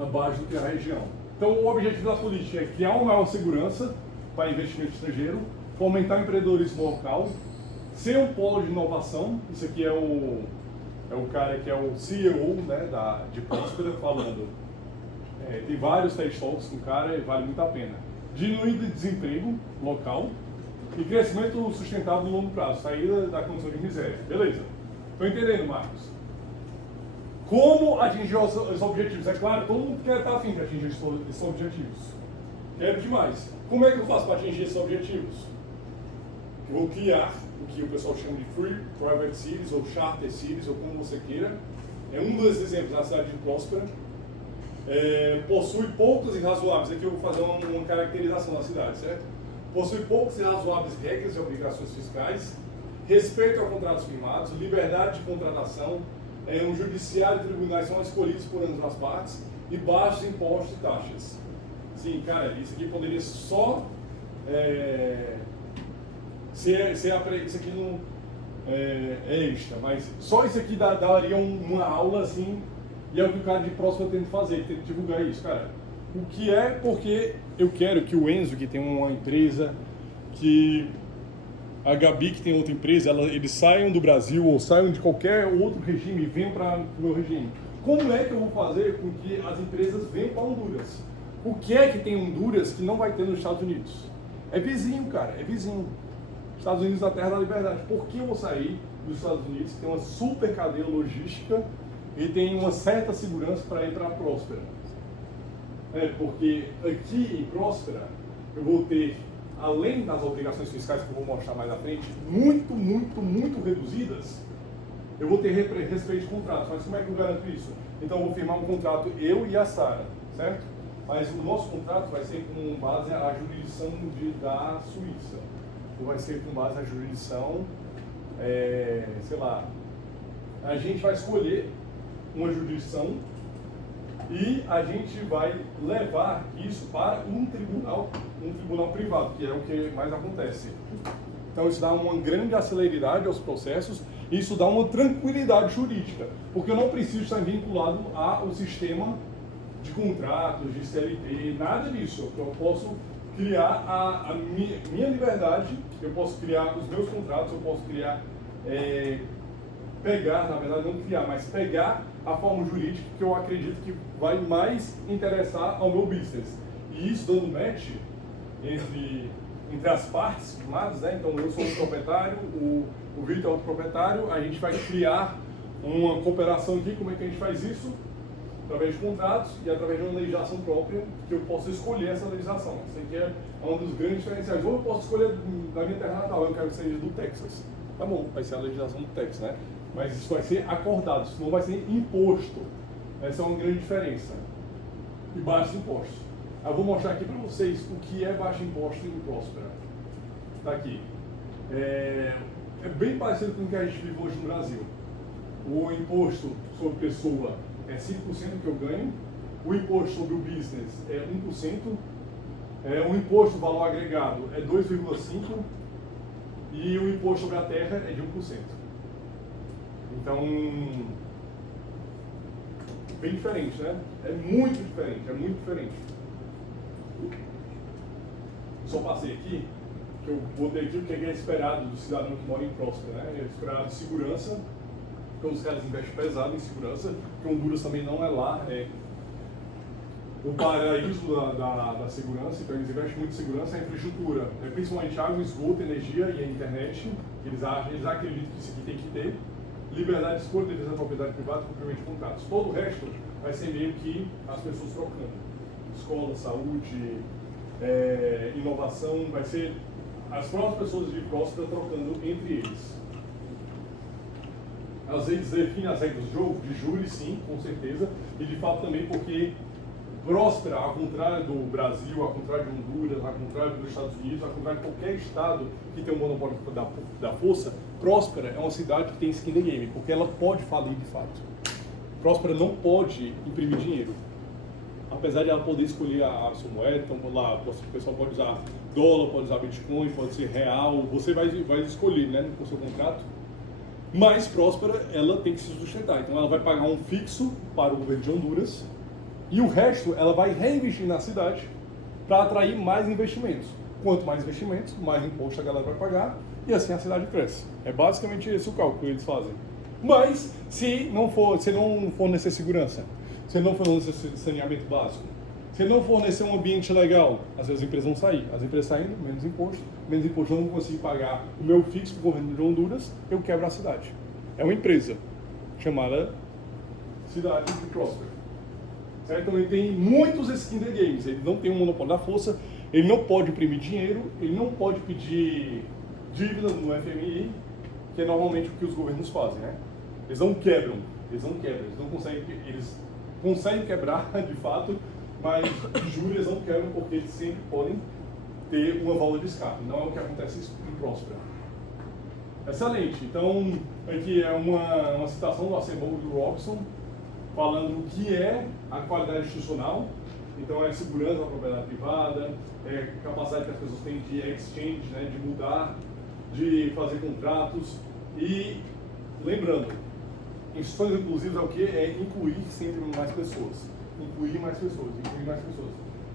abaixo do que a região. Então o objetivo da política é criar uma maior segurança para investimento estrangeiro, fomentar o empreendedorismo local, ser um polo de inovação. Isso aqui é o cara que é o CEO, né, de Próspera falando. Tem vários TED Talks com o cara e vale muito a pena. Diminuir o desemprego local e crescimento sustentável no longo prazo, saída da condição de miséria. Beleza. Estou entendendo, Marcos? Como atingir os objetivos? É claro, todo mundo quer estar afim de atingir esses objetivos. Quero demais. Como é que eu faço para atingir esses objetivos? Eu vou criar o que o pessoal chama de Free Private Cities, ou Charter Cities, ou como você queira. É um dos exemplos na cidade de Próspera. Possui poucas e razoáveis, aqui eu vou fazer uma caracterização da cidade, certo? Possui poucas e razoáveis regras e obrigações fiscais, respeito a contratos firmados, liberdade de contratação, um judiciário e tribunais são escolhidos por ambas as partes e baixos impostos e taxas. Sim, cara, isso aqui poderia só isso aqui não é extra, mas só isso aqui daria uma aula assim, e é o que o cara de Próspera tenta fazer, tenta divulgar isso, cara. O que é porque eu quero que o Enzo, que tem uma empresa, que a Gabi, que tem outra empresa, eles saiam do Brasil ou saiam de qualquer outro regime e venham para o meu regime. Como é que eu vou fazer com que as empresas venham para Honduras? O que é que tem em Honduras que não vai ter nos Estados Unidos? É vizinho, cara, é vizinho. Estados Unidos é a terra da liberdade. Por que eu vou sair dos Estados Unidos, que tem uma super cadeia logística e tem uma certa segurança para ir para a Próspera? Porque aqui em Próspera eu vou ter, além das obrigações fiscais que eu vou mostrar mais à frente, muito reduzidas, eu vou ter respeito de contratos. Mas como é que eu garanto isso? Então eu vou firmar um contrato, eu e a Sara, certo? Mas o nosso contrato vai ser com base na jurisdição da Suíça. Ou vai ser com base na jurisdição, sei lá, a gente vai escolher uma jurisdição e a gente vai levar isso para um tribunal privado, que é o que mais acontece. Então isso dá uma grande celeridade aos processos e isso dá uma tranquilidade jurídica, porque eu não preciso estar vinculado ao sistema de contratos, de CLT, nada disso. Eu posso criar a minha liberdade, eu posso criar os meus contratos, eu posso criar, pegar, na verdade não criar, mas pegar a forma jurídica que eu acredito que vai mais interessar ao meu business. E isso dando match entre as partes firmadas, né? Então eu sou o proprietário, o Vitor é o proprietário, a gente vai criar uma cooperação aqui. Como é que a gente faz isso? Através de contratos e através de uma legislação própria, que eu posso escolher essa legislação. Isso aqui é um dos grandes diferenciais. Ou eu posso escolher da minha terra natal, eu quero que seja do Texas. Tá bom, vai ser a legislação do Texas, né? Mas isso vai ser acordado, isso não vai ser imposto. Essa é uma grande diferença. E baixos impostos. Eu vou mostrar aqui para vocês o que é baixo imposto em Próspera. Está aqui. É bem parecido com o que a gente vive hoje no Brasil. O imposto sobre pessoa é 5% que eu ganho, o imposto sobre o business é 1%, o imposto do valor agregado é 2,5% e o imposto sobre a terra é de 1%. Então, bem diferente, né? É muito diferente. Só passei aqui. que eu botei aqui, o que é esperado do cidadão que mora em Próspera, né? É esperado segurança, então os caras investem pesado em segurança, porque Honduras também não é lá, é o paraíso da segurança, então eles investem muito em segurança, a infraestrutura, principalmente água, esgoto, energia e a internet, eles acreditam que isso aqui tem que ter, liberdade de escolha, defesa da propriedade privada, cumprimento de contratos. Todo o resto vai ser meio que as pessoas trocando. Escola, saúde, inovação, vai ser as próprias pessoas de Próspera trocando entre eles. Às vezes definem as regras do jogo, de júri sim, com certeza, e de fato também porque Próspera, ao contrário do Brasil, ao contrário de Honduras, ao contrário dos Estados Unidos, ao contrário de qualquer estado que tem um monopólio da força, Próspera é uma cidade que tem skin the game, porque ela pode falir de fato. Próspera não pode imprimir dinheiro. Apesar de ela poder escolher a sua moeda, então lá o pessoal pode usar dólar, pode usar Bitcoin, pode ser real, você vai escolher, né, com o seu contrato. Mas Próspera, ela tem que se sustentar, então ela vai pagar um fixo para o governo de Honduras e o resto ela vai reinvestir na cidade para atrair mais investimentos. Quanto mais investimentos, mais imposto a galera vai pagar e assim a cidade cresce. É basicamente esse o cálculo que eles fazem. Mas se não fornecer segurança, se não fornecer saneamento básico, se não fornecer um ambiente legal, às vezes as empresas vão sair. As empresas saindo, menos imposto eu não vou conseguir pagar o meu fixo para o governo de Honduras, eu quebro a cidade. É uma empresa chamada Cidade de Próspera. Certo? Então ele tem muitos skin the games, ele não tem um monopólio da força, ele não pode imprimir dinheiro, ele não pode pedir dívida no FMI, que é normalmente o que os governos fazem, né? Eles não quebram, eles conseguem quebrar de fato, mas de juros eles não quebram porque eles sempre podem ter uma válvula de escape, não é o que acontece em Próspera. Excelente, então aqui é uma citação do Acebol do Robson, falando o que é a qualidade institucional, então é segurança da propriedade privada, é capacidade que as pessoas têm de exchange, né, de mudar, de fazer contratos e, lembrando, instituições inclusivas é o que? É incluir sempre mais pessoas. Incluir mais pessoas.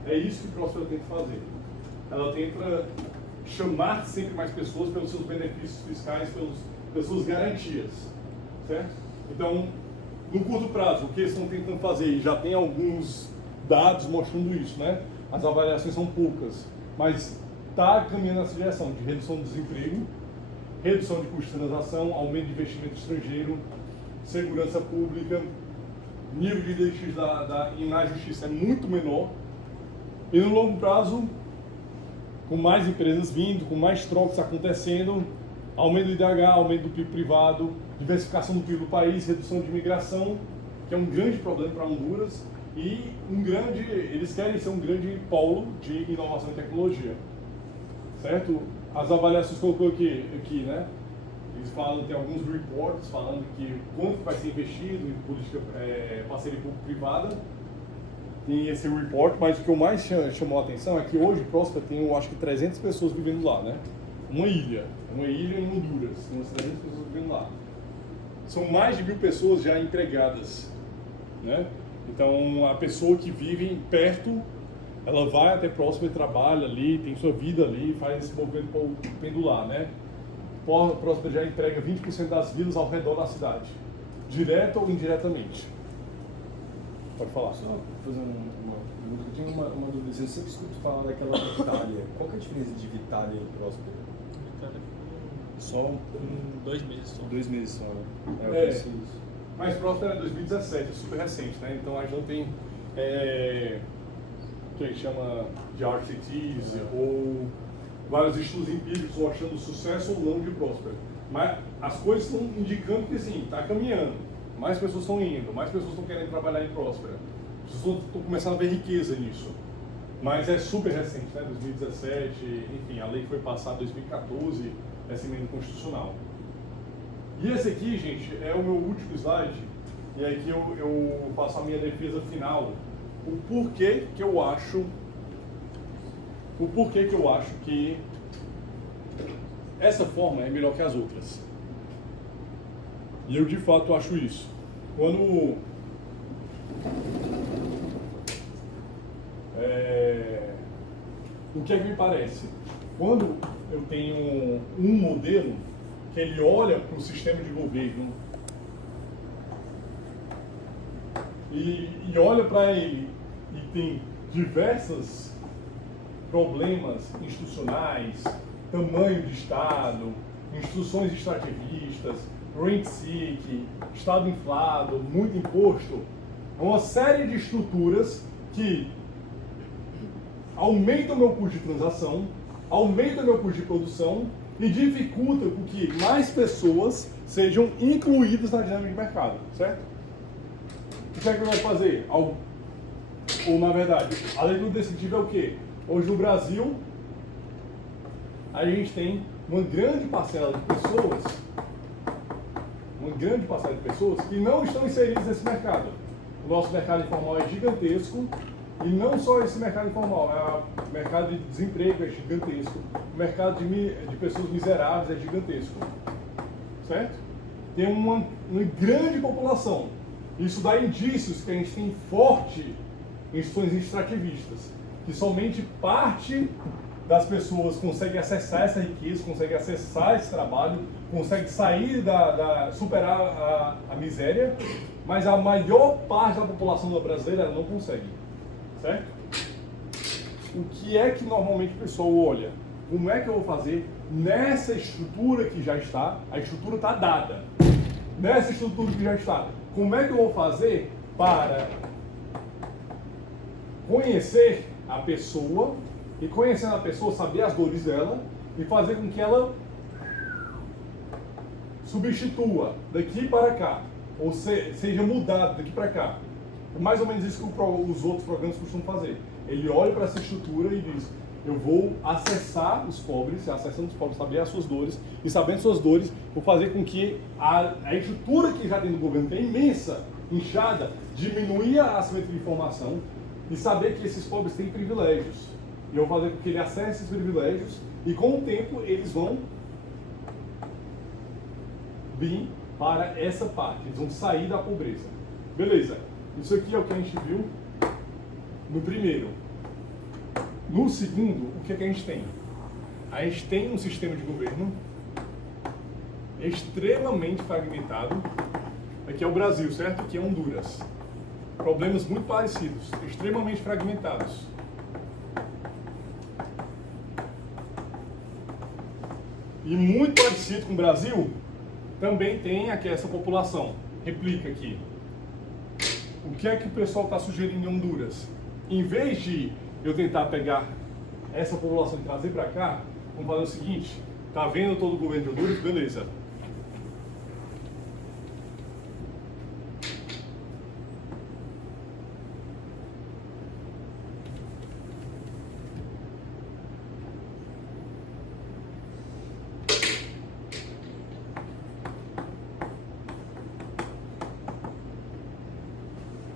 É isso que o Próspera tenta fazer. Ela tenta chamar sempre mais pessoas pelos seus benefícios fiscais, pelas suas garantias. Certo? Então, no curto prazo, o que eles estão tentando fazer, e já tem alguns dados mostrando isso, né? As avaliações são poucas, mas está caminhando nessa direção de redução do desemprego, redução de custos de transação, aumento de investimento estrangeiro, segurança pública, nível de litígio na justiça é muito menor, e no longo prazo, com mais empresas vindo, com mais trocas acontecendo, aumento do IDH, aumento do PIB privado, diversificação do PIB do país, redução de imigração, que é um grande problema para Honduras, e eles querem ser um grande polo de inovação e tecnologia, certo? As avaliações que eu coloquei aqui, né? Eles falam, tem alguns reports falando que quanto vai ser investido em política, parceria público-privada, tem esse report, mas o que eu mais chamou a atenção é que hoje Próspera tem, eu acho que 300 pessoas vivendo lá, né? Uma ilha em Honduras, tem umas 300 pessoas vivendo lá. São mais de 1.000 pessoas já empregadas, né? Então, a pessoa que vive perto, ela vai até Próspera e trabalha ali, tem sua vida ali, faz esse movimento pendular, né? Próspera já emprega 20% das vilas ao redor da cidade, direto ou indiretamente. Pode falar. Só fazer uma pergunta, eu tenho uma dúvida. Eu sempre escuto falar daquela Vitália. Qual que é a diferença de Vitália e Próspera? Só 2 meses só. 2 meses só, né? Eu conheci isso. Mas Próspera é 2017, é super recente, né? Então a gente não tem o que a gente chama de RCTs ou vários estudos empíricos mostrando o sucesso ou não de Próspera. Mas as coisas estão indicando que sim, está caminhando. Mais pessoas estão indo, mais pessoas estão querendo trabalhar em Próspera. As pessoas estão começando a ver riqueza nisso. Mas é super recente, né? 2017, enfim, a lei foi passada em 2014, essa emenda constitucional. E esse aqui, gente, é o meu último slide, e aqui eu faço a minha defesa final. O porquê que eu acho que essa forma é melhor que as outras. E eu de fato acho isso. Quando o que é que me parece? quando eu tenho um modelo que ele olha para o sistema de governo e olha para ele e tem diversos problemas institucionais, tamanho de Estado, instituições extrativistas, rent seek, Estado inflado, muito imposto, uma série de estruturas que aumentam o meu custo de transação, aumentam o meu custo de produção e dificultam com que mais pessoas sejam incluídas na dinâmica de mercado, certo? O que é que eu vou fazer? Ou na verdade, a leitura descritiva é o quê? Hoje no Brasil, a gente tem uma grande parcela de pessoas que não estão inseridas nesse mercado. O nosso mercado informal é gigantesco, e não só esse mercado informal, o mercado de desemprego é gigantesco, o mercado de pessoas miseráveis é gigantesco, certo? Tem uma grande população. Isso dá indícios que a gente tem forte instituições extrativistas, que somente parte das pessoas consegue acessar essa riqueza, consegue acessar esse trabalho, consegue sair superar a miséria, mas a maior parte da população brasileira não consegue, certo? O que é que normalmente o pessoal olha? Como é que eu vou fazer nessa estrutura que já está? A estrutura está dada. Nessa estrutura que já está, como é que eu vou fazer para conhecer a pessoa e, conhecendo a pessoa, saber as dores dela e fazer com que ela substitua daqui para cá, ou seja mudada daqui para cá. É mais ou menos isso que os outros programas costumam fazer. Ele olha para essa estrutura e diz: eu vou acessar os pobres, acessando os pobres, saber as suas dores, e sabendo suas dores, vou fazer com que a estrutura que já tem no governo, que é imensa, inchada, diminuir a assimetria de informação e saber que esses pobres têm privilégios. E eu vou fazer com que ele acesse esses privilégios e, com o tempo, eles vão vir para essa parte, eles vão sair da pobreza. Beleza, isso aqui é o que a gente viu no primeiro. No segundo, o que é que a gente tem? A gente tem um sistema de governo extremamente fragmentado. Aqui é o Brasil, certo? Aqui é Honduras. Problemas muito parecidos, extremamente fragmentados. E muito parecido com o Brasil, também tem aqui essa população. Replica aqui. O que é que o pessoal está sugerindo em Honduras? Em vez de eu tentar pegar essa população e trazer para cá, vamos fazer o seguinte: tá vendo todo o governo de Honduras? Beleza.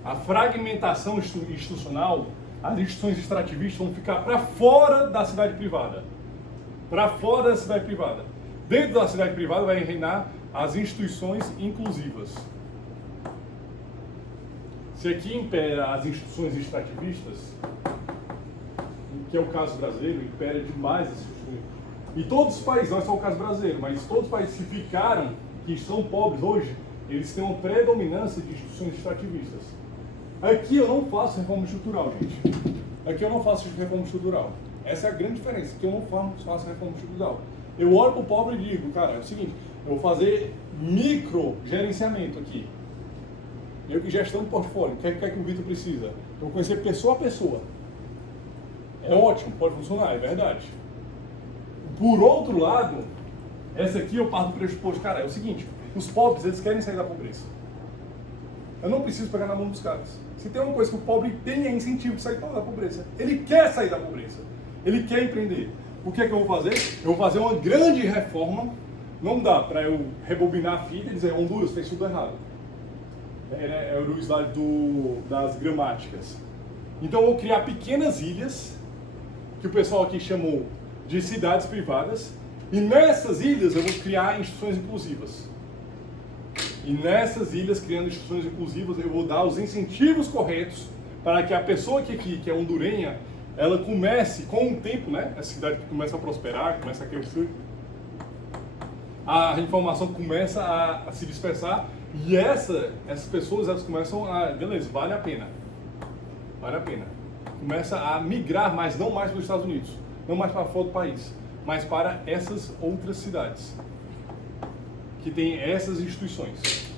A fragmentação institucional, as instituições extrativistas vão ficar para fora da cidade privada. Para fora da cidade privada. Dentro da cidade privada vai reinar as instituições inclusivas. Se aqui impera as instituições extrativistas, que é o caso brasileiro, impera demais as instituições. E todos os países, não é só o caso brasileiro, mas todos os países que ficaram, que são pobres hoje, eles têm uma predominância de instituições extrativistas. Aqui eu não faço reforma estrutural, gente. Aqui eu não faço reforma estrutural. Essa é a grande diferença, que eu não faço reforma estrutural. Eu olho para o pobre e digo: cara, é o seguinte, eu vou fazer micro gerenciamento aqui. Eu que gestão de portfólio, o que é que o Vitor precisa? Eu vou conhecer pessoa a pessoa. É ótimo, pode funcionar, é verdade. Por outro lado, essa aqui eu parto do pressuposto: cara, é o seguinte, os pobres, eles querem sair da pobreza. Eu não preciso pegar na mão dos caras. Se tem uma coisa que o pobre tem, é incentivo de sair da pobreza. Ele quer sair da pobreza. Ele quer empreender. O que é que eu vou fazer? Eu vou fazer uma grande reforma. Não dá para eu rebobinar a fita e dizer: Honduras fez tudo errado. É o slide das gramáticas. Então eu vou criar pequenas ilhas, que o pessoal aqui chamou de cidades privadas. E nessas ilhas eu vou criar instituições inclusivas. E nessas ilhas, criando instituições inclusivas, eu vou dar os incentivos corretos para que a pessoa que é hondurenha, ela comece, com o tempo, né? Essa cidade começa a prosperar, começa a crescer, a informação começa a se dispersar e essas pessoas, elas começam a, beleza, vale a pena. Começa a migrar, mas não mais para os Estados Unidos, não mais para fora do país, mas para essas outras cidades que têm essas instituições.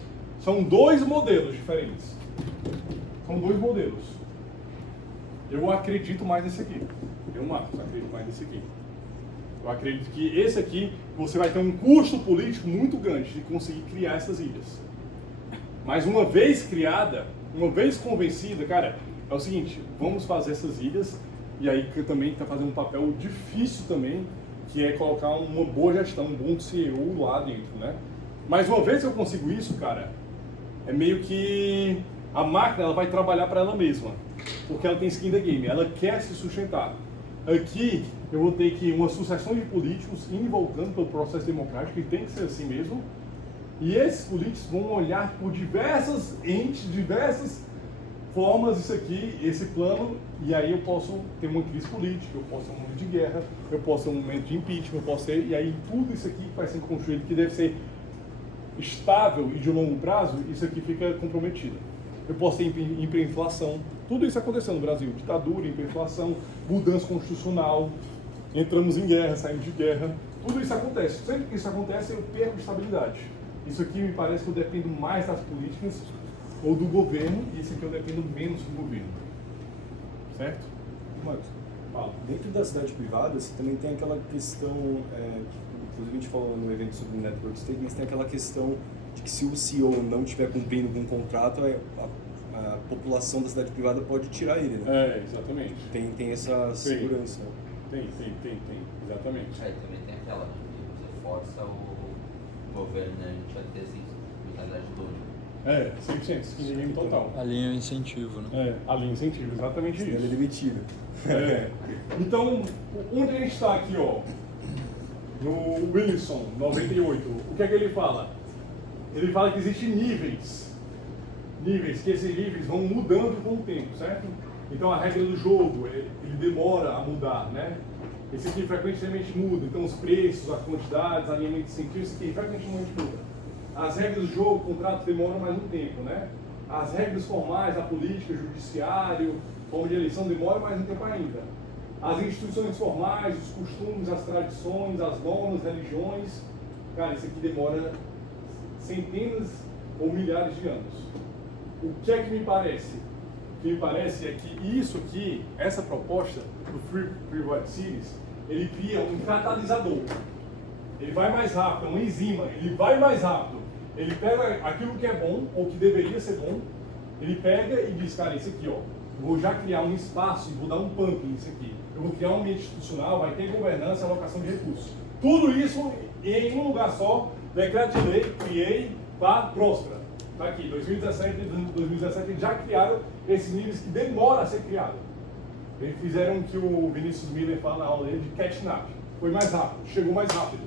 São 2 modelos diferentes. Eu acredito mais nesse aqui. Eu, Marcos, acredito mais nesse aqui. Eu acredito que esse aqui, você vai ter um custo político muito grande de conseguir criar essas ilhas. Mas uma vez criada, uma vez convencida, cara, é o seguinte, vamos fazer essas ilhas, e aí que também está fazendo um papel difícil também, que é colocar uma boa gestão, um bom CEO lá dentro, né? Mas uma vez que eu consigo isso, cara, é meio que a máquina ela vai trabalhar para ela mesma, porque ela tem skin in the game, ela quer se sustentar. Aqui eu vou ter que uma sucessão de políticos indo e voltando pelo processo democrático, e tem que ser assim mesmo, e esses políticos vão olhar por diversas entes, diversas formas isso aqui, esse plano, e aí eu posso ter uma crise política, eu posso ter um momento de guerra, eu posso ter um momento de impeachment, eu posso ter, e aí tudo isso aqui que vai sendo construído, que deve ser estável e de longo prazo, isso aqui fica comprometido. Eu posso ter hiperinflação, tudo isso acontecendo no Brasil, ditadura, hiperinflação, mudança constitucional, entramos em guerra, saímos de guerra, tudo isso acontece. Sempre que isso acontece, eu perco estabilidade. Isso aqui me parece que eu dependo mais das políticas ou do governo, e isso aqui eu dependo menos do governo. Certo? Marcos, Fala. dentro da cidade privada, você também tem aquela questão, que inclusive a gente falou no evento sobre o Network State, mas tem aquela questão de que se o CEO não estiver cumprindo com o contrato, a população da cidade privada pode tirar ele, né? Exatamente. Tem essa segurança. Tem, exatamente. Aí também tem aquela, né, que você força o governante a ter essa mentalidade do dono. 100%, skin in the game total. A linha é o incentivo, né? A linha incentivo, exatamente Ele é isso. demitido. Então, onde a gente está aqui, ó, no Wilson, 98, o que é que ele fala? Ele fala que existem níveis, que esses níveis vão mudando com o tempo, certo? Então a regra do jogo, ele demora a mudar, né? Esse aqui frequentemente muda, então os preços, as quantidades, alinhamento de incentivos, isso aqui frequentemente muda. As regras do jogo, o contrato demora mais um tempo, né? As regras formais, a política, o judiciário, forma de eleição demora mais um tempo ainda. As instituições formais, os costumes, as tradições, as normas, religiões, cara, isso aqui demora centenas ou milhares de anos. O que é que me parece? O que me parece é que isso aqui, essa proposta do Free Private Cities, ele cria um catalisador. Ele vai mais rápido, é uma enzima, ele vai mais rápido. Ele pega aquilo que é bom, ou que deveria ser bom, ele pega e diz, cara, isso aqui, ó, vou já criar um espaço e vou dar um pump nisso aqui. Eu vou criar um ambiente institucional, vai ter governança e alocação de recursos. Tudo isso em um lugar só, decreto de lei, criei, próspera. Está aqui, 2017 eles já criaram esses níveis que demoram a ser criado. Eles fizeram o que o Vinícius Miller fala na aula dele de catching up. Foi mais rápido, chegou mais rápido.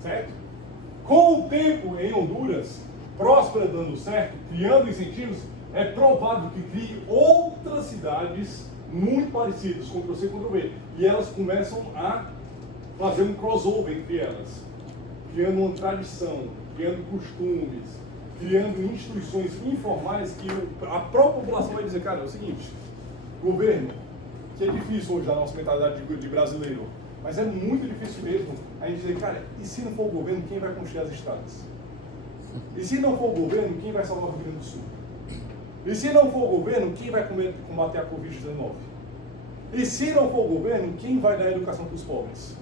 Certo? Com o tempo em Honduras, próspera dando certo, criando incentivos, é provável que crie outras cidades muito parecidas, Ctrl-C, Ctrl-V. E elas começam a fazer um crossover entre elas, criando uma tradição, criando costumes, criando instituições informais que a própria população vai dizer, cara, é o seguinte, governo, que é difícil hoje a nossa mentalidade de brasileiro, mas é muito difícil mesmo a gente dizer, cara, e se não for o governo, quem vai construir as estradas? E se não for o governo, quem vai salvar o Rio Grande do Sul? E se não for o governo, quem vai combater a Covid-19? E se não for o governo, quem vai dar educação para os pobres?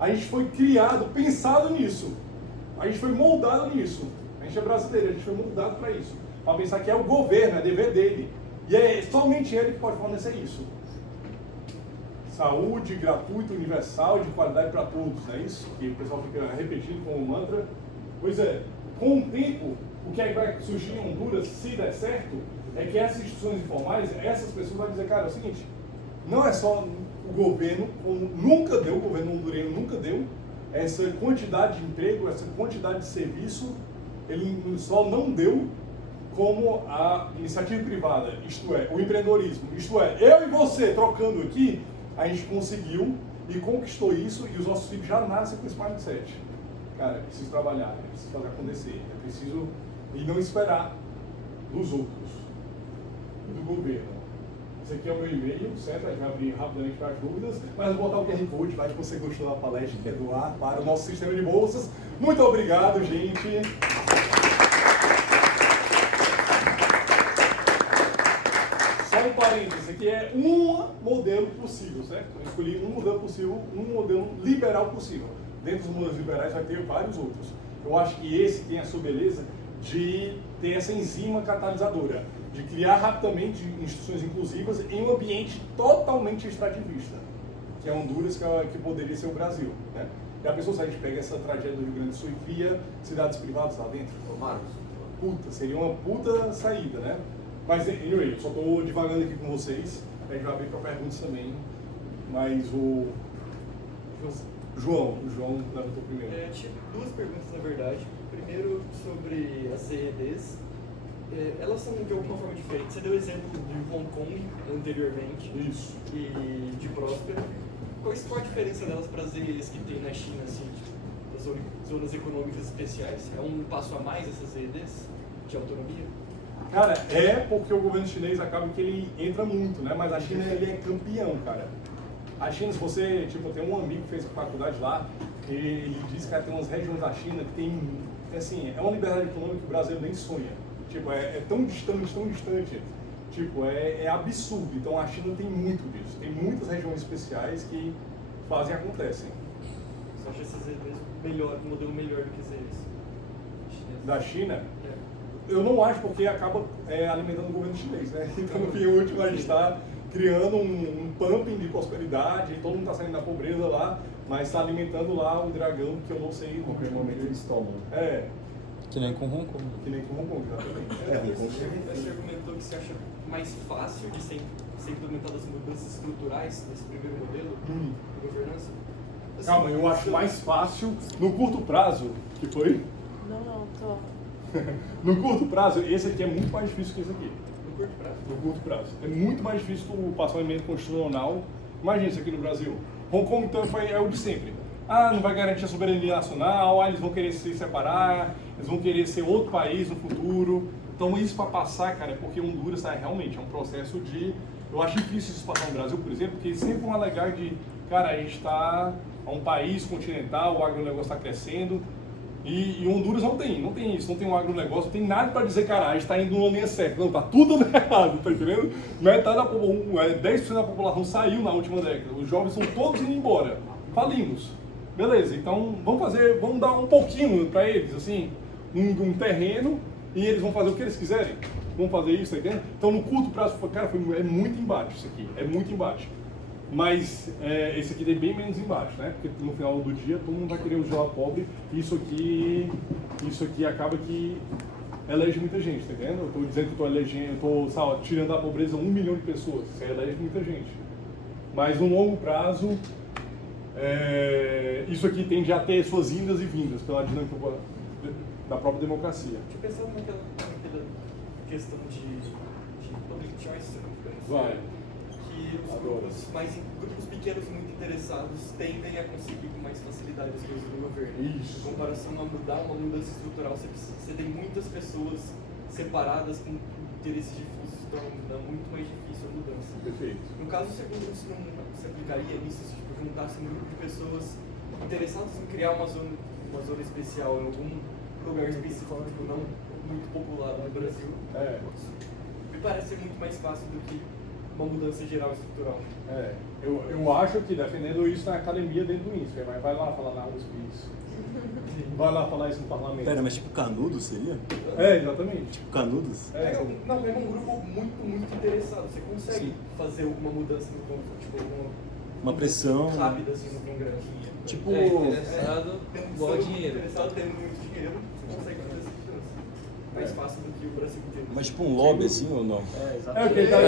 A gente foi criado, pensado nisso. A gente foi moldado nisso. A gente é brasileiro, a gente foi moldado para isso. Para pensar que é o governo, é dever dele. E é somente ele que pode fornecer isso. Saúde gratuita, universal e de qualidade para todos, não é isso? Que o pessoal fica repetindo como mantra. Pois é, com o tempo, o que é que vai surgir em Honduras, se der certo, é que essas instituições informais, essas pessoas vão dizer, cara, é o seguinte, não é só o governo, como nunca deu, o governo hondureiro nunca deu, essa quantidade de emprego, essa quantidade de serviço, ele só não deu, como a iniciativa privada, isto é, o empreendedorismo, isto é, eu e você trocando aqui, a gente conseguiu e conquistou isso e os nossos filhos já nascem com esse mindset. Cara, é preciso trabalhar, é preciso fazer acontecer, é preciso e não esperar dos outros, do governo. Esse aqui é o meu e-mail, certo? A gente vai abrir rapidamente para as dúvidas, mas vou botar o QR Code lá se você gostou da palestra, quer doar para o nosso sistema de bolsas. Muito obrigado, gente! Só um parênteses, esse aqui é um modelo possível, certo? Eu escolhi um modelo possível, um modelo liberal possível. Dentro dos modelos liberais vai ter vários outros. Eu acho que esse tem a sua beleza de ter essa enzima catalisadora, de criar rapidamente instituições inclusivas em um ambiente totalmente extrativista, que é Honduras, que poderia ser o Brasil, né? E a pessoa, se a gente pega essa tragédia do Rio Grande do Sul e cria cidades privadas lá dentro, puta, seria uma puta saída, né? Mas, anyway, eu só estou divagando aqui com vocês, a gente vai abrir para perguntas também, mas o João levantou primeiro. Tinha duas perguntas, na verdade. Primeiro, sobre as CEDs. Elas são de alguma forma diferentes. Você deu o exemplo de Hong Kong anteriormente. Isso. E de Próspera. Qual a diferença delas para as CEDs que tem na China, assim, tipo, das zonas econômicas especiais? É um passo a mais essas CEDs de autonomia? Cara, porque o governo chinês acaba que ele entra muito, né? Mas a China, ele é campeão, cara. A China, se você, tipo, tem um amigo que fez faculdade lá, e ele disse que tem umas regiões da China que tem, assim, é uma liberdade econômica que o Brasil nem sonha. Tipo, é tão distante, tipo, é absurdo. Então a China tem muito disso. Tem muitas regiões especiais que fazem e acontecem. Você acha essas CEDs melhor, um modelo melhor do que as CEDs? Da China? Eu não acho, porque acaba alimentando o governo chinês, né? Então, no fim último, a gente está criando um pumping de prosperidade, todo mundo está saindo da pobreza lá, mas está alimentando lá o dragão que eu não sei em qualquer momento eles tomam. Que nem com Hong Kong. Que nem com Hong Kong, exatamente. Você argumentou que você acha mais fácil de ser implementadas mudanças estruturais nesse primeiro modelo de governança? Assim, Calma, eu acho mais fácil no curto prazo, que foi? Não, tô. No curto prazo, esse aqui é muito mais difícil que esse aqui. No curto prazo? No curto prazo. É muito mais difícil tu passar um emenda constitucional. Imagina isso aqui no Brasil. Hong Kong, então, é o de sempre. Não vai garantir a soberania nacional, eles vão querer se separar, eles vão querer ser outro país no futuro. Então, isso para passar, cara, é porque Honduras realmente é um processo de... Eu acho difícil isso passar no Brasil, por exemplo, porque sempre vão alegar de, cara, a gente está um país continental, o agronegócio está crescendo. E Honduras não tem isso, não tem um agronegócio, não tem nada para dizer, cara, a gente está indo numa linha certa. Não, tá tudo errado, tá entendendo? Metade da população, 10% da população saiu na última década, os jovens estão todos indo embora, falimos. Beleza, então vamos dar um pouquinho para eles, assim, um terreno, e eles vão fazer o que eles quiserem. Vão fazer isso, tá entendendo? Então no curto prazo, cara, é muito embaixo isso aqui, é muito embaixo. Mas esse aqui tem bem menos embaixo, né? Porque no final do dia todo mundo vai querer usar pobre e isso aqui acaba que elege muita gente, tá entendendo? Eu estou dizendo que eu estou tirando da pobreza 1 milhão de pessoas, isso aí elege muita gente. Mas no longo prazo, isso aqui tende a ter suas indas e vindas pela dinâmica da própria democracia. Tinha pensado naquela questão de public choice, Vai. que os grupos pequenos muito interessados tendem a conseguir com mais facilidade as coisas do governo. Isso. Em comparação a uma mudança estrutural, você tem muitas pessoas separadas com interesses difusos, então é muito mais difícil a mudança. Perfeito. No caso, o segundo isso não se aplicaria nisso, se tipo, juntasse um grupo de pessoas interessadas em criar uma zona especial em algum lugar específico, não muito popular no Brasil. Me parece ser muito mais fácil do que uma mudança geral estrutural. Eu acho que defendendo isso na academia dentro do INSPER, mas vai lá falar na USP isso. Vai lá falar isso no parlamento. Pera, mas tipo Canudos seria? Exatamente. Tipo Canudos? Não, é um grupo muito interessado. Você consegue fazer alguma mudança no Congresso, tipo, uma pressão rápida assim no Congresso. Tipo, interessado, boa dinheiro. Interessado, tendo muito dinheiro, você consegue fazer essa mudança. Mais fácil do que o Brasil inteiro. mas tipo um lobby assim ou não? É o que ele tá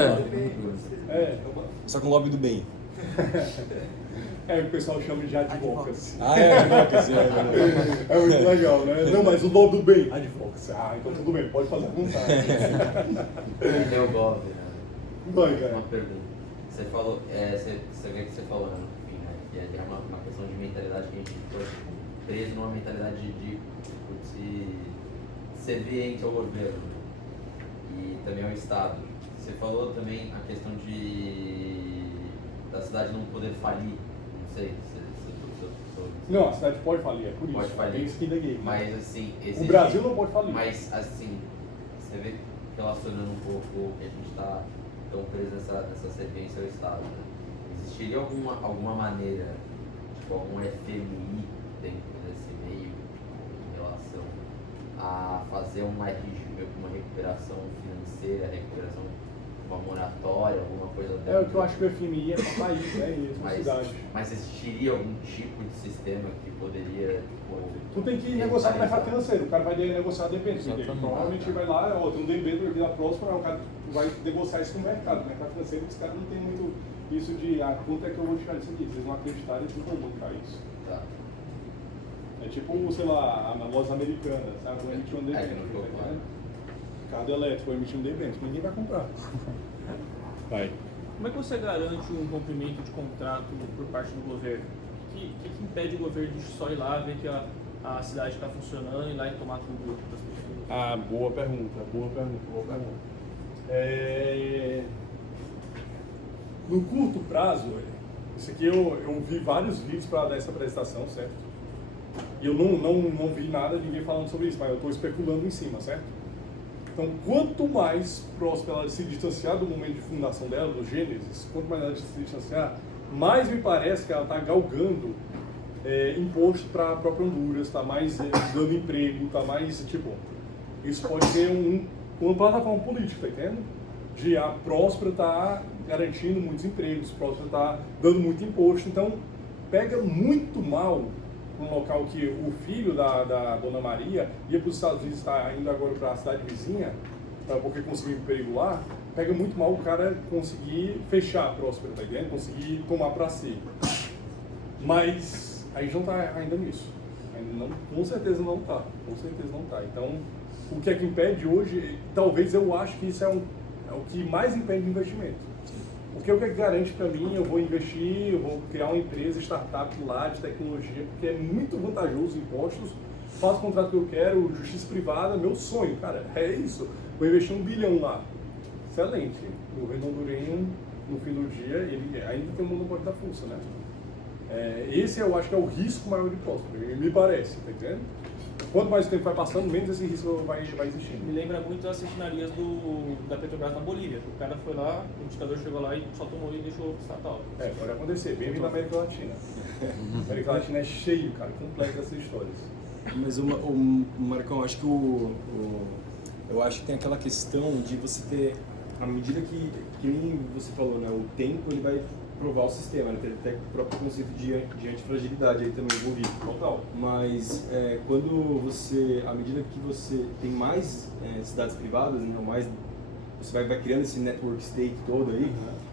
É. Só com o lobby do bem. É o que o pessoal chama de advocacy. Advocacy, É muito legal, né? Não, mas o nome do bem, advocacy. Então tudo bem, pode fazer à vontade. Meu Gov, né? Vai, cara. Uma pergunta. Você falou, você vê que você falou, né, no fim, né? Que é uma questão de mentalidade que a gente ficou preso numa mentalidade de serviente ao governo, né? E também ao Estado. Você falou também a questão da cidade não poder falir. Não sei se Não, a cidade pode falir, é por isso. pode falir. Tem skin da game. Mas assim, O Brasil não pode falir. Mas assim, você vê relacionando um pouco que a gente está tão preso nessa servência ao Estado, né? Existiria alguma maneira, tipo algum FMI dentro desse meio em relação a fazer uma recuperação financeira, recuperação, uma moratória, alguma coisa É o que eu acho que o FMI é para país, né? E para cidade. mas existiria algum tipo de sistema que poderia, tipo, Tu tem que negociar com o mercado financeiro. O cara vai negociar dependente. Exatamente. Provavelmente vai lá, ó, tem um debênture aqui na próxima, o cara vai negociar isso com o mercado. O mercado financeiro, os caras não tem muito isso de, quanto é que eu vou tirar disso aqui? Se eles não acreditarem, eles não vão bancar isso. tá. É tipo, sei lá, a loja americana, sabe? Vou emitir um debênture. que não ficou claro. Carro elétrico, vou emitir um debênture, ninguém vai comprar. Vai. Como é que você garante um cumprimento de contrato por parte do governo? O que impede o governo de só ir lá, ver que a cidade está funcionando e ir lá e tomar tudo das pessoas? Boa pergunta. No curto prazo, isso aqui eu vi vários vídeos para dar essa apresentação, certo? E eu não vi nada de ninguém falando sobre isso, mas eu estou especulando em cima, certo? Então, quanto mais próximo ela se distanciar do momento de fundação dela, do Gênesis, quanto mais ela se distanciar, mais me parece que ela está galgando imposto para a própria Honduras, está mais dando emprego, está mais, tipo, isso pode ser uma plataforma política, tá entendendo? De a Próspera está garantindo muitos empregos, a Próspera está dando muito imposto, então pega muito mal um local que o filho da Dona Maria ia para os Estados Unidos, está indo agora para a cidade vizinha, porque conseguiu emprego lá, pega muito mal o cara conseguir fechar a Próspera, tá entendendo? Conseguir tomar para si. Mas a gente não está ainda nisso. Ainda não, com certeza não está. Então, o que é que impede hoje, talvez eu acho que isso é o que mais impede o investimento. Porque o que garante para mim, eu vou investir, eu vou criar uma empresa, startup lá de tecnologia, porque é muito vantajoso impostos, faço o contrato que eu quero, justiça privada, meu sonho, cara, é isso. Vou investir $1 bilhão lá. Excelente. O governo hondurenho, no fim do dia, ele ainda tem um monopólio da força, né? Esse eu acho que é o risco maior de Próspera, me parece, tá entendendo? Quanto mais o tempo vai passando, menos esse risco vai existindo. Me lembra muito as refinarias da Petrobras na Bolívia. O cara foi lá, o ditador chegou lá e só tomou e deixou o estatal. Pode acontecer. Bem-vindo à América Latina. A América Latina é cheio, cara, completo dessas histórias. Mas o Marcão, acho que eu acho que tem aquela questão de você ter, à medida que nem você falou, né, o tempo ele vai provar o sistema, né? Tem até o próprio conceito de antifragilidade aí também envolvido. Total. Mas quando você, à medida que você tem mais cidades privadas, não mais, você vai criando esse network state todo aí,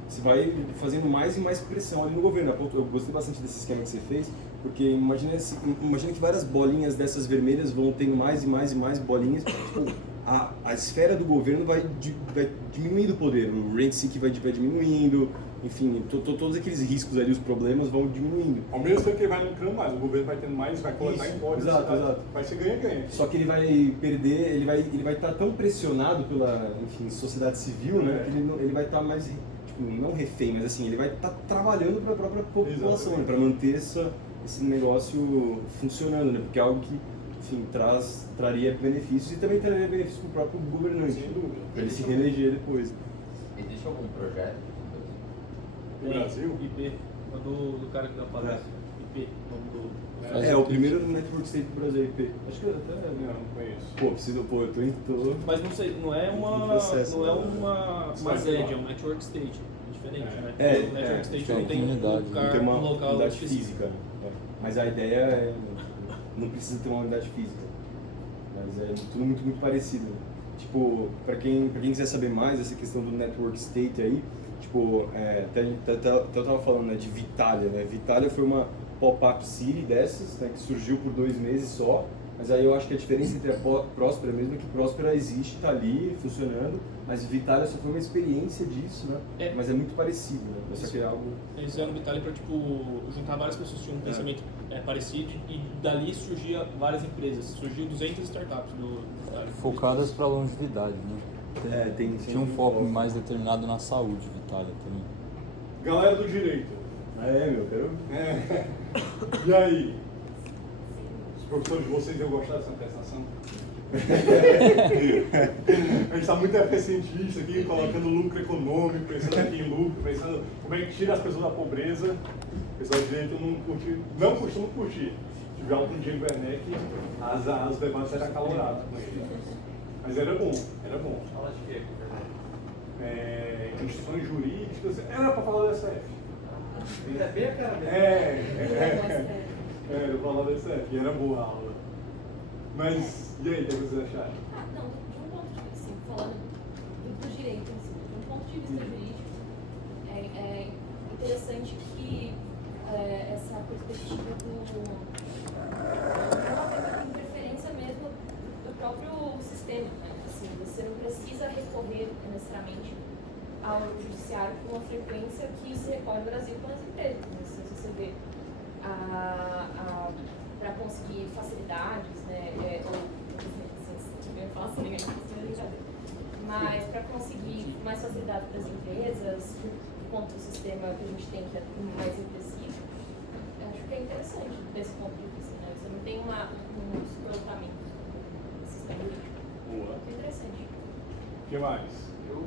você vai fazendo mais e mais pressão ali no governo. Eu gostei bastante desse esquema que você fez, porque imagina que várias bolinhas dessas vermelhas vão tendo mais e mais e mais bolinhas. Tipo, a esfera do governo vai diminuindo o poder, o rent seek vai diminuindo, enfim, todos aqueles riscos ali, os problemas vão diminuindo. Ao mesmo tempo que ele vai lucrando mais, o governo vai tendo mais, vai coletar impostos. Exato. Vai ser ganha-ganha. Só que ele vai perder, ele vai estar tão pressionado pela, enfim, sociedade civil, né, que ele vai estar mais, tipo, não refém, mas assim, ele vai estar trabalhando para a própria população, né, para manter esse negócio funcionando, né, porque é algo que, enfim, traria benefícios e também traria benefícios para o próprio governante, para ele se reeleger depois. Existe algum projeto? No Brasil? IP, do cara que dá palestra. IP, nome do... O primeiro Network State do Brasil, IP. Acho que eu até... Não conheço. Eu tô... Mas não sei, não é uma sede, é um network state. É diferente, né? O network state não tem um local unidade específico. física. Mas a ideia é... Não precisa ter uma unidade física. Mas é tudo muito parecido. Tipo, para quem quiser saber mais essa questão do network state aí, Tipo, até eu tava falando, né, de Vitalia, né? Vitalia foi uma pop-up city dessas, né, que surgiu por 2 meses só, mas aí eu acho que a diferença entre a Próspera mesmo é que Próspera existe, tá ali, funcionando, mas Vitalia só foi uma experiência disso, né? Mas é muito parecido, né? Só que é algo... Eles fizeram o Vitaly para tipo, juntar várias pessoas que tinham um pensamento parecido e dali surgia várias empresas. Surgiu 200 startups do Vitaly. Focadas para longevidade, né? Tinha um foco mais determinado na saúde, Vitalia também. Galera do direito. Meu, quero... E aí? Os professores de vocês iam gostar dessa prestação? A gente está muito eficientista aqui, colocando lucro econômico, pensando aqui em lucro, pensando como é que tira as pessoas da pobreza. O pessoal de direito não costuma curtir. Se tiver algum dia em Werneck, os debates eram acalorados com ele. Mas era bom, era bom. Fala de quê? Instituições jurídicas, era para falar da SF. É bem a cara mesmo. Era para falar da SF, e era boa a aula. Mas, e aí, o que vocês acharam? Não, de um ponto de vista, assim, falando do direito em si, de um ponto de vista jurídico, é interessante que essa perspectiva ela tem interferência mesmo do próprio sistema, né? Assim, você não precisa recorrer necessariamente ao judiciário com a frequência que se recorre no Brasil com as empresas, né? Se você vê para conseguir facilidades, né, mas para conseguir mais facilidade para as empresas, contra o sistema que a gente tem que é mais repressivo, acho que é interessante desse ponto de vista, né? Você não tem um esgotamento do sistema jurídico. Boa. É interessante. O que mais? Eu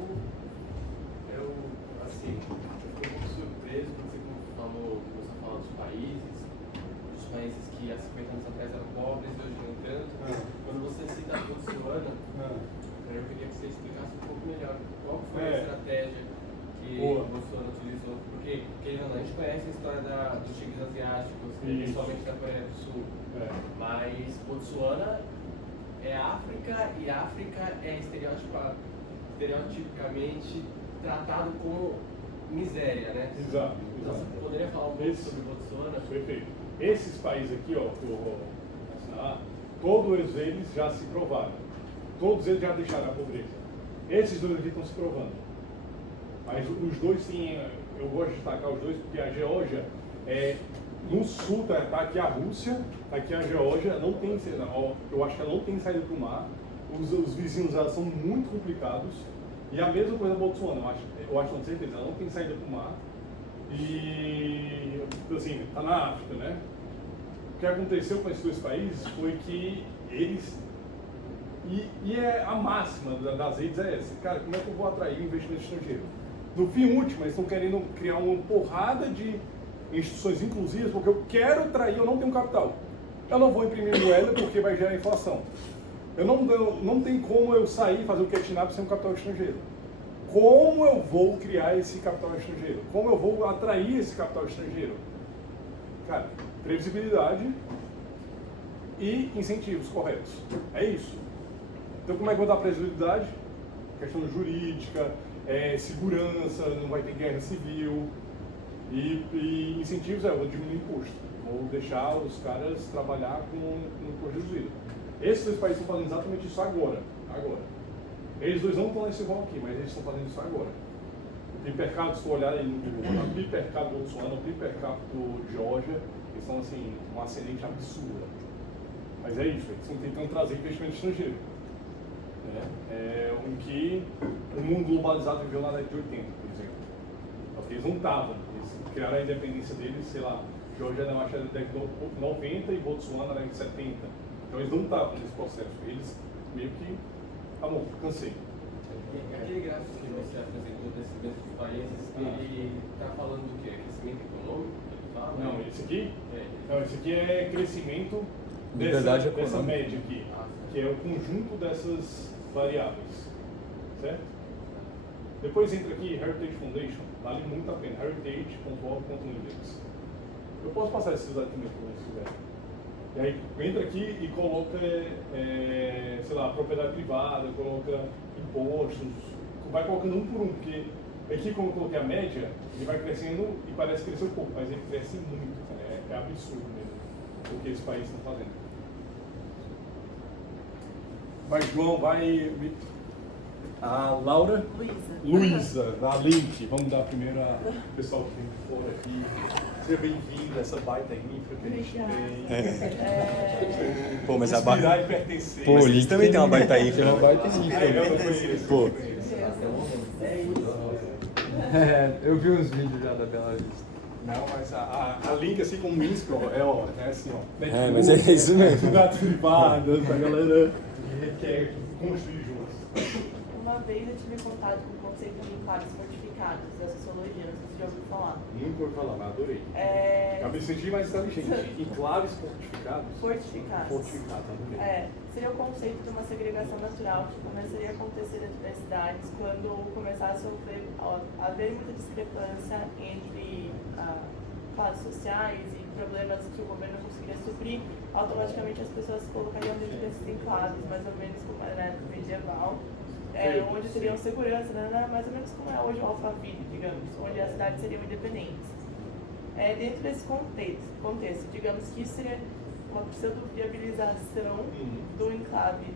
assim, fiquei um pouco surpreso quando você falou dos países que há 50 anos atrás eram pobres, hoje não tanto. Quando você cita a Botsuana, eu queria que você explicasse um pouco melhor qual foi a estratégia que o Botsuana utilizou. Porque a gente conhece a história dos tigres asiáticos, principalmente da Coreia do Sul. Mas Botsuana é África, e África é estereotipicamente tratado como miséria, né? Exato. Então, você poderia falar um pouco sobre Botsuana? Perfeito. Esses países aqui, ó, que eu vou assinar, todos eles já se provaram. Todos eles já deixaram a pobreza. Esses dois aqui estão se provando. Mas os dois, sim, eu gosto de destacar os dois, porque a Geórgia no sul, tá aqui a Rússia, tá aqui a Geórgia, não tem, eu acho que ela não tem saída para o mar. Os vizinhos dela são muito complicados. E a mesma coisa a Botsuana, eu acho com certeza, ela não tem saída para o mar. E, assim, está na África, né? O que aconteceu com esses dois países foi que eles... E é a máxima das redes é essa. Cara, como é que eu vou atrair investimento estrangeiro? No fim último, eles estão querendo criar uma porrada de instituições inclusivas, porque eu quero atrair, eu não tenho capital. Eu não vou imprimir moeda porque vai gerar inflação. Não tem como eu sair e fazer o catch-up sem um capital estrangeiro. Como eu vou criar esse capital estrangeiro? Como eu vou atrair esse capital estrangeiro? Cara, previsibilidade e incentivos corretos. É isso. Então, como é que eu vou dar previsibilidade? Questão jurídica, segurança, não vai ter guerra civil. E incentivos eu vou diminuir imposto. Vou deixar os caras trabalhar com imposto reduzido. Esses dois países estão fazendo exatamente isso agora. Eles dois não estão nesse rol aqui, mas eles estão fazendo isso agora. O PIB per capita, se for olhar no PIB per capita do Botsuana, o PIB per capita do Geórgia, eles estão assim, uma ascendente absurda. Mas é isso, eles estão tentando trazer investimento estrangeiro. O que o mundo globalizado viveu na década de 80, por exemplo. Porque eles não estavam, eles criaram a independência deles, sei lá, Geórgia na década de 90 e Botsuana na década de 70. Então eles não estavam nesse processo, eles meio que, tá bom, cansei. Aquele gráfico que você apresentou desses mesmos países, ele está falando do quê? Crescimento econômico? Não, esse aqui? Não, esse aqui é crescimento dessa média aqui, que é o conjunto dessas variáveis, certo? Depois entra aqui Heritage Foundation, vale muito a pena, heritage.org.index. Eu posso passar esses dados também para vocês quiserem. E aí entra aqui e coloca, sei lá, propriedade privada, coloca impostos, vai colocando um por um, porque Aqui, como eu coloquei a média, ele vai crescendo e parece crescer um pouco, mas ele cresce muito, é absurdo mesmo, o que esse país está fazendo. Vai, João, vai... A Laura? Luísa, da Link. Vamos dar primeiro a pessoal que vem de fora aqui. Seja bem-vindo a essa baita infra que a gente tem. Pô, mas a Inspirar e pertencer. Pô, o Link também tem uma baita infra. Uma baita infra. Eu não conheço. Pô. Eu vi uns vídeos já da Bela Vista. Não, mas a Link, assim como o Minsk, é assim, ó. É, mas é isso mesmo. Dados privados, a galera que quer construir juntos. Uma vez eu tive contato com o conceito de enclaves fortificados da sociologia, não sei se você já ouviu falar. Nunca ouvi falar, mas adorei. Eu me senti mais inteligente. Enclaves fortificados? Fortificados. Fortificados, adorei. Seria o conceito de uma segregação natural que começaria a acontecer dentro das cidades quando começasse a haver muita discrepância entre classes sociais e problemas que o governo não conseguiria suprir. Automaticamente as pessoas se colocariam dentro desses enclaves, mais ou menos como era na época medieval. Onde teriam segurança, mais ou menos como é hoje o Alphaville, digamos, onde as cidades seriam independentes. Dentro desse contexto, digamos que isso seria uma pseudo-viabilização do enclave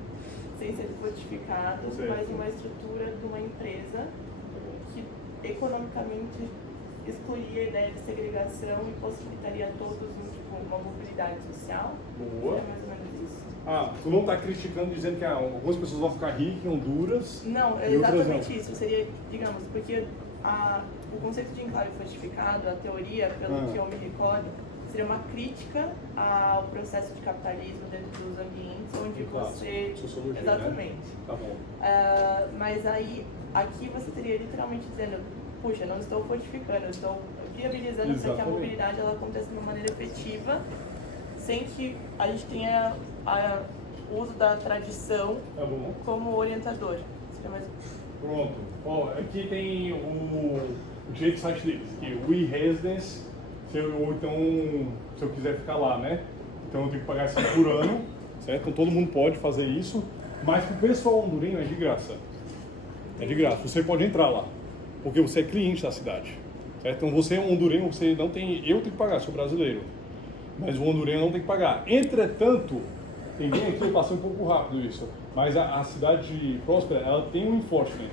sem ser fortificado, mas uma estrutura de uma empresa que economicamente excluiria a ideia de segregação e possibilitaria a todos uma mobilidade social. Boa. É mais ou menos isso. Tu não está criticando dizendo que algumas pessoas vão ficar ricas em Honduras? Não, é exatamente isso. Seria, digamos, porque o conceito de enclave fortificado, a teoria, pelo que eu me recordo, seria uma crítica ao processo de capitalismo dentro dos ambientes onde você... Sociologia, exatamente. Né? Tá bom. Mas aí, aqui você teria literalmente dizendo, puxa, não estou fortificando, eu estou viabilizando para que a mobilidade ela aconteça de uma maneira efetiva, sem que a gente tenha o uso da tradição como orientador. Pronto. Aqui tem o jeito de site deles, que We Residence, se eu quiser ficar lá, né? Então eu tenho que pagar isso por ano, certo? Então todo mundo pode fazer isso, mas para o pessoal hondurenho é de graça. É de graça, você pode entrar lá, porque você é cliente da cidade, certo? Então você é um hondurenho, você não tem... Eu tenho que pagar, sou brasileiro, mas o hondurenho não tem que pagar. Entretanto, ninguém aqui, eu passei um pouco rápido isso, mas a cidade de Próspera, ela tem um enforcement,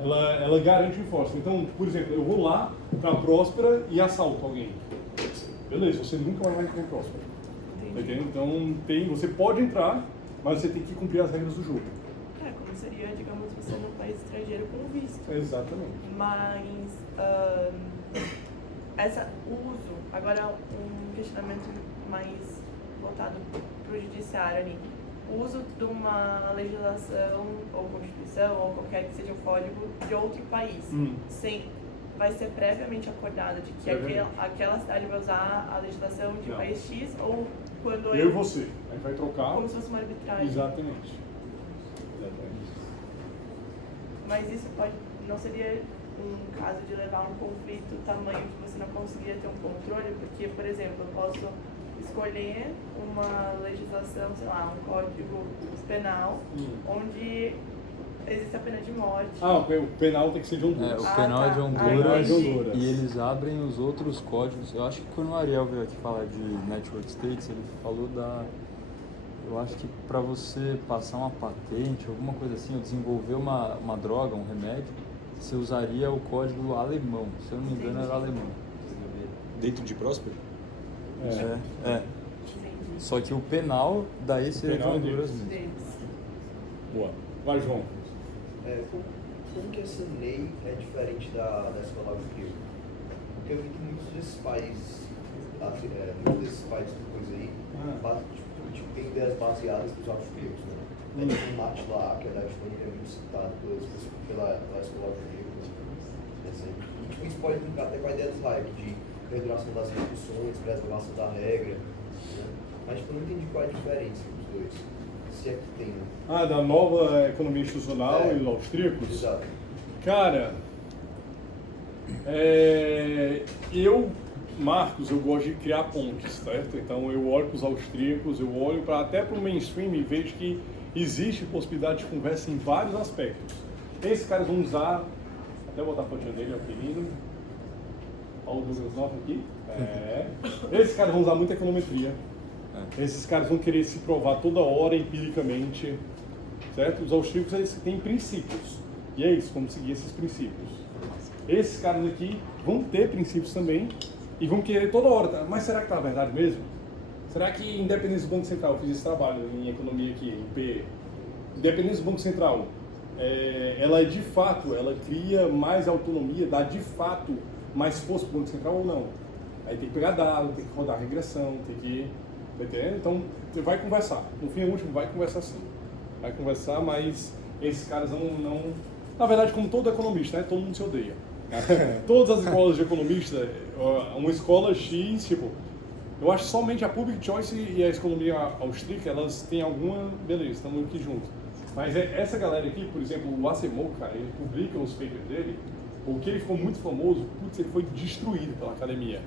ela garante o enforcement. Então, por exemplo, eu vou lá para Próspera e assalto alguém. Beleza, você nunca vai entrar em Próspera. Entendeu? Então, você pode entrar, mas você tem que cumprir as regras do jogo. Como seria, digamos, você num país estrangeiro com visto. Exatamente. Mas, o uso, agora um questionamento mais voltado para o judiciário ali. O uso de uma legislação ou constituição ou qualquer que seja o código de outro país, vai ser previamente acordado de que aquela cidade vai usar a legislação de país X ou quando eu e você, a gente vai trocar. Como se fosse uma arbitragem. Exatamente. Mas isso não seria um caso de levar um conflito tamanho que você não conseguiria ter um controle, porque, por exemplo, eu posso escolher uma legislação, sei lá, um código penal, onde existe a pena de morte. O penal tem que ser de Honduras. O penal é de Honduras, e eles abrem os outros códigos. Eu acho que quando o Ariel veio aqui falar de Network States, ele falou eu acho que para você passar uma patente, alguma coisa assim, ou desenvolver uma droga, um remédio, você usaria o código alemão. Se eu não me engano, era alemão. Dentro de Próspero? Só que o penal, daí seria de Honduras mesmo. Boa. Vai, João. Como que essa lei é diferente da escola austríaca? Porque eu vi que muitos desses países depois aí, tem ideias baseadas nos austríacos, né? O Matla, que é da Estônia, é muito citado pela escola austríaca. Isso pode brincar até com a ideia do Hayek, de perduração das instituições, preservação da regra, né? Mas eu não entendi qual é a diferença dos dois. Se é que tem. Da nova economia institucional e os austríacos? Exato. Cara, Marcos, eu gosto de criar pontes, certo? Então eu olho para os austríacos, eu olho até para o mainstream e vejo que existe possibilidade de conversa em vários aspectos. Esses caras vão usar até botar a fotinha dele, ó, que lindo. Olha o Douglas North aqui. Esses caras vão usar muita econometria. Esses caras vão querer se provar toda hora empiricamente, certo? Os austríacos, eles têm princípios. E é isso, vamos seguir esses princípios. Esses caras aqui vão ter princípios também e vão querer toda hora. Mas será que tá a verdade mesmo? Será que independência do Banco Central, eu fiz esse trabalho em economia aqui, em PE, independência do Banco Central, ela de fato, ela cria mais autonomia, dá de fato mais força para o Banco Central ou não? Aí tem que pegar dado, tem que rodar a regressão, tem que... Tá entendendo? Então, você vai conversar. No fim, o último, vai conversar sim. Vai conversar, mas esses caras não... Na verdade, como todo economista, né? Todo mundo se odeia. Todas as escolas de economista, uma escola X, tipo... Eu acho que somente a Public Choice e a economia austríaca, elas têm alguma... Beleza, estamos aqui juntos. Mas essa galera aqui, por exemplo, o Asimov, cara, ele publica os papers dele, porque ele ficou muito famoso, putz, ele foi destruído pela academia.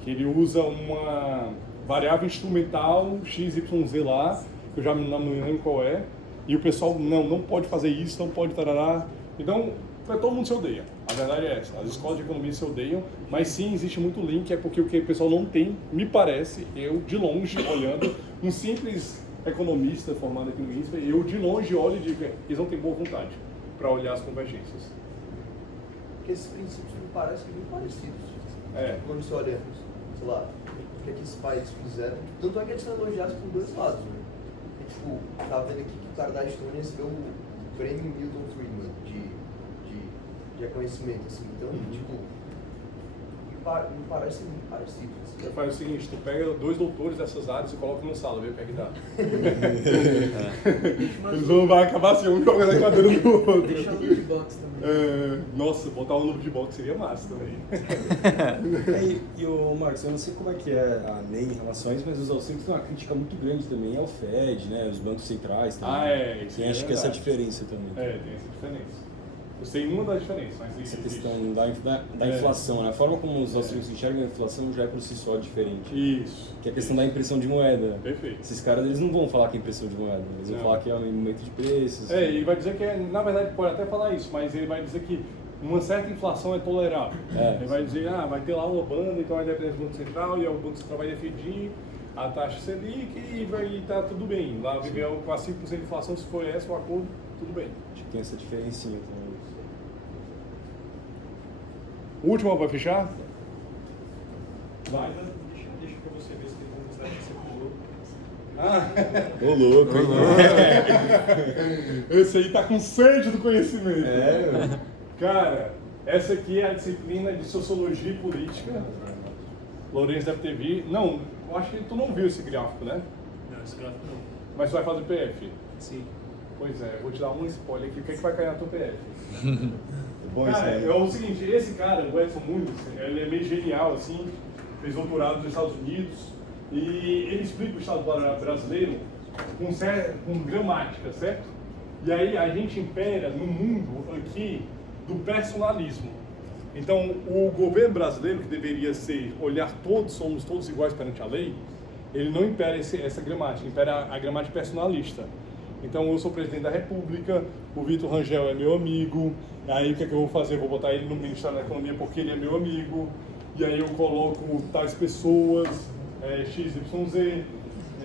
Que ele usa uma variável instrumental XYZ lá, que eu já não me lembro qual é, e o pessoal, não pode fazer isso, não pode tarará. Então, todo mundo se odeia. A verdade é essa, as escolas de economia se odeiam, mas sim, existe muito link, é porque o que o pessoal não tem, me parece, eu de longe, olhando, um simples economista formado aqui no INSPER, eu de longe olho e digo, eles não têm boa vontade para olhar as convergências. Porque esses princípios me parecem muito parecidos. Quando você olha, sei lá, o que é que esses países fizeram, tanto é que eles são elogiados por dois lados, né? Porque, tipo, tava vendo aqui que o cara da Estônia recebeu o prêmio Milton Friedman de reconhecimento, assim, então, tipo, me parece muito parecido. Assim. Você faz o seguinte, tu pega 2 doutores dessas áreas e coloca numa sala, vê o que é que dá. Eles vão acabar assim, um jogando na cadeira do outro. Deixa a luta de boxe também. Nossa, botar um luta de boxe seria massa também. E o Marcos, eu não sei como é que é a NEI em relação a isso, mas os austríacos têm uma crítica muito grande também ao FED, né, os bancos centrais também. Isso tem, acho que essa diferença também. Tem essa diferença. Eu sei uma das diferenças, mas essa questão da inflação, né? A forma como os austríacos enxergam a inflação já é por si só diferente. Isso. Que é a questão da impressão de moeda. Perfeito. Esses caras, eles não vão falar que é impressão de moeda, eles vão falar que é um aumento de preços. Ele vai dizer que, na verdade, pode até falar isso, mas ele vai dizer que uma certa inflação é tolerável. Ele vai dizer, vai ter lá uma banda, então vai depender do Banco Central, e o Banco Central vai definir a taxa Selic e vai estar tudo bem. Lá viver com a 5% de inflação, se for esse o acordo, tudo bem. Acho que tem essa diferencinha também. O último para fechar? Vai. Deixa pra você ver se tem como você pulou. Ô louco, hein? Esse aí tá com sede do conhecimento. Cara, essa aqui é a disciplina de Sociologia e Política. Lourenço deve ter visto. Não, eu acho que tu não viu esse gráfico, né? Não, esse gráfico não. Mas tu vai fazer PF? Sim. Pois é, eu vou te dar um spoiler aqui. O que é que vai cair na tua PF? Bom, Cara, é o seguinte, esse cara, o Edson Muniz, ele é meio genial, assim, fez doutorado nos Estados Unidos, e ele explica o Estado brasileiro com gramática, certo? E aí a gente impera no mundo aqui do personalismo. Então, o governo brasileiro, que deveria ser olhar todos, somos todos iguais perante a lei, ele não impera essa gramática, impera a gramática personalista. Então, eu sou presidente da República, o Vitor Rangel é meu amigo, aí o que é que eu vou fazer? Eu vou botar ele no Ministério da Economia porque ele é meu amigo, e aí eu coloco tais pessoas, XYZ,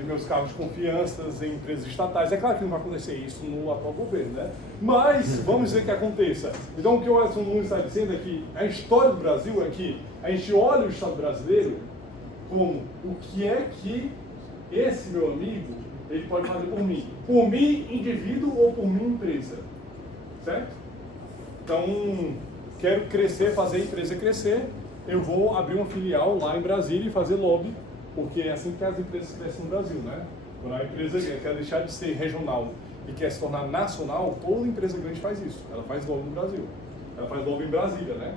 meus cargos de confiança em empresas estatais. É claro que não vai acontecer isso no atual governo, né? Mas vamos dizer que aconteça. Então, o que o Edson Nunes está dizendo é que a história do Brasil é que a gente olha o Estado brasileiro como o que é que esse meu amigo ele pode fazer por mim. Por mim, indivíduo, ou por mim, empresa. Certo? Então, quero crescer, fazer a empresa crescer, eu vou abrir uma filial lá em Brasília e fazer lobby, porque é assim que as empresas crescem no Brasil, né? Quando a empresa quer deixar de ser regional e quer se tornar nacional, toda empresa grande faz isso. Ela faz lobby no Brasil. Ela faz lobby em Brasília, né?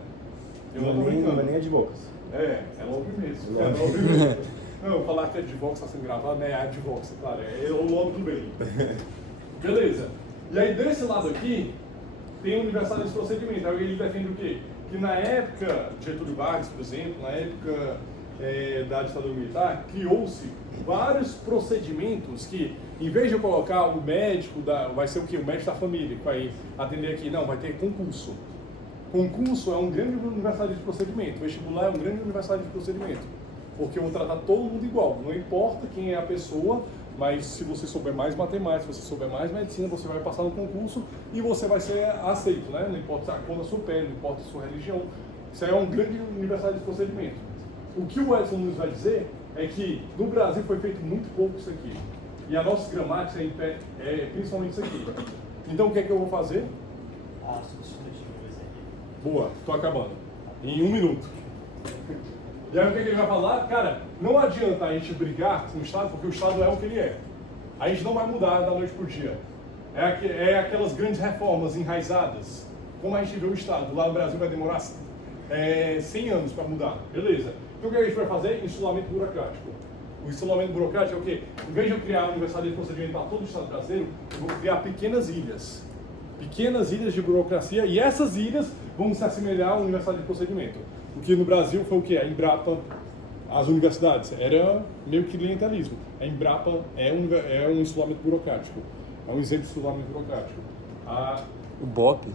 Eu não tô brincando. Não é nem advocados. É lobby mesmo. É lobby mesmo. Não, eu falar que a Advox está sendo gravado, né? A Advox, claro, é o lobby do bem. Beleza. E aí, desse lado aqui, tem o universalismo procedimento. Aí ele defende o quê? Que na época de Getúlio Vargas, por exemplo, na época da ditadura militar, criou-se vários procedimentos que, em vez de eu colocar o médico, vai ser o quê? O médico da família, que vai atender aqui. Não, vai ter concurso. Concurso é um grande universalidade de procedimento, vestibular é um grande universalidade de procedimento, porque eu vou tratar todo mundo igual, não importa quem é a pessoa, mas se você souber mais matemática, se você souber mais medicina, você vai passar no concurso e você vai ser aceito, né? Não importa a cor da sua pele, não importa a sua religião, isso aí é um grande universalidade de procedimento. O que o Edson nos vai dizer é que no Brasil foi feito muito pouco isso aqui, e a nossa gramática é principalmente isso aqui. Então o que é que eu vou fazer? Boa, tô acabando. Em 1 minuto. E aí o que ele vai falar? Cara, não adianta a gente brigar com o Estado, porque o Estado é o que ele é. A gente não vai mudar da noite pro dia. É aquelas grandes reformas enraizadas. Como a gente vê o Estado, lá no Brasil vai demorar 100 anos para mudar. Beleza. Então o que a gente vai fazer? Insulamento burocrático. O insulamento burocrático é o quê? Em vez de eu criar a universidade de procedimento para todo o Estado brasileiro, eu vou criar pequenas ilhas. Pequenas ilhas de burocracia, e essas ilhas vão se assemelhar à universidade de procedimento. O que no Brasil foi o quê? A Embrapa, as universidades, era meio que clientelismo. A Embrapa é um insulamento burocrático, é um exemplo de insulamento burocrático. O BOP?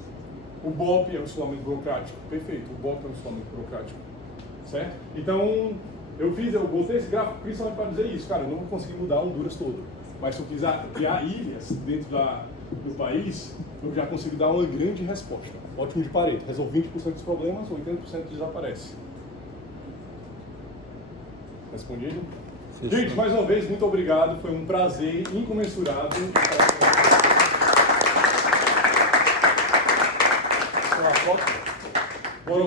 O BOP é um insulamento burocrático, perfeito, o BOP é um insulamento burocrático, certo? Então, eu botei esse gráfico principalmente para dizer isso, cara, eu não vou conseguir mudar Honduras todo, mas se eu quiser criar ilhas dentro do país, eu já consigo dar uma grande resposta. Ótimo de Pareto, resolve 20% dos problemas, 80% desaparece. Respondido? Fechou. Gente, mais uma vez, muito obrigado, foi um prazer incomensurável. Boa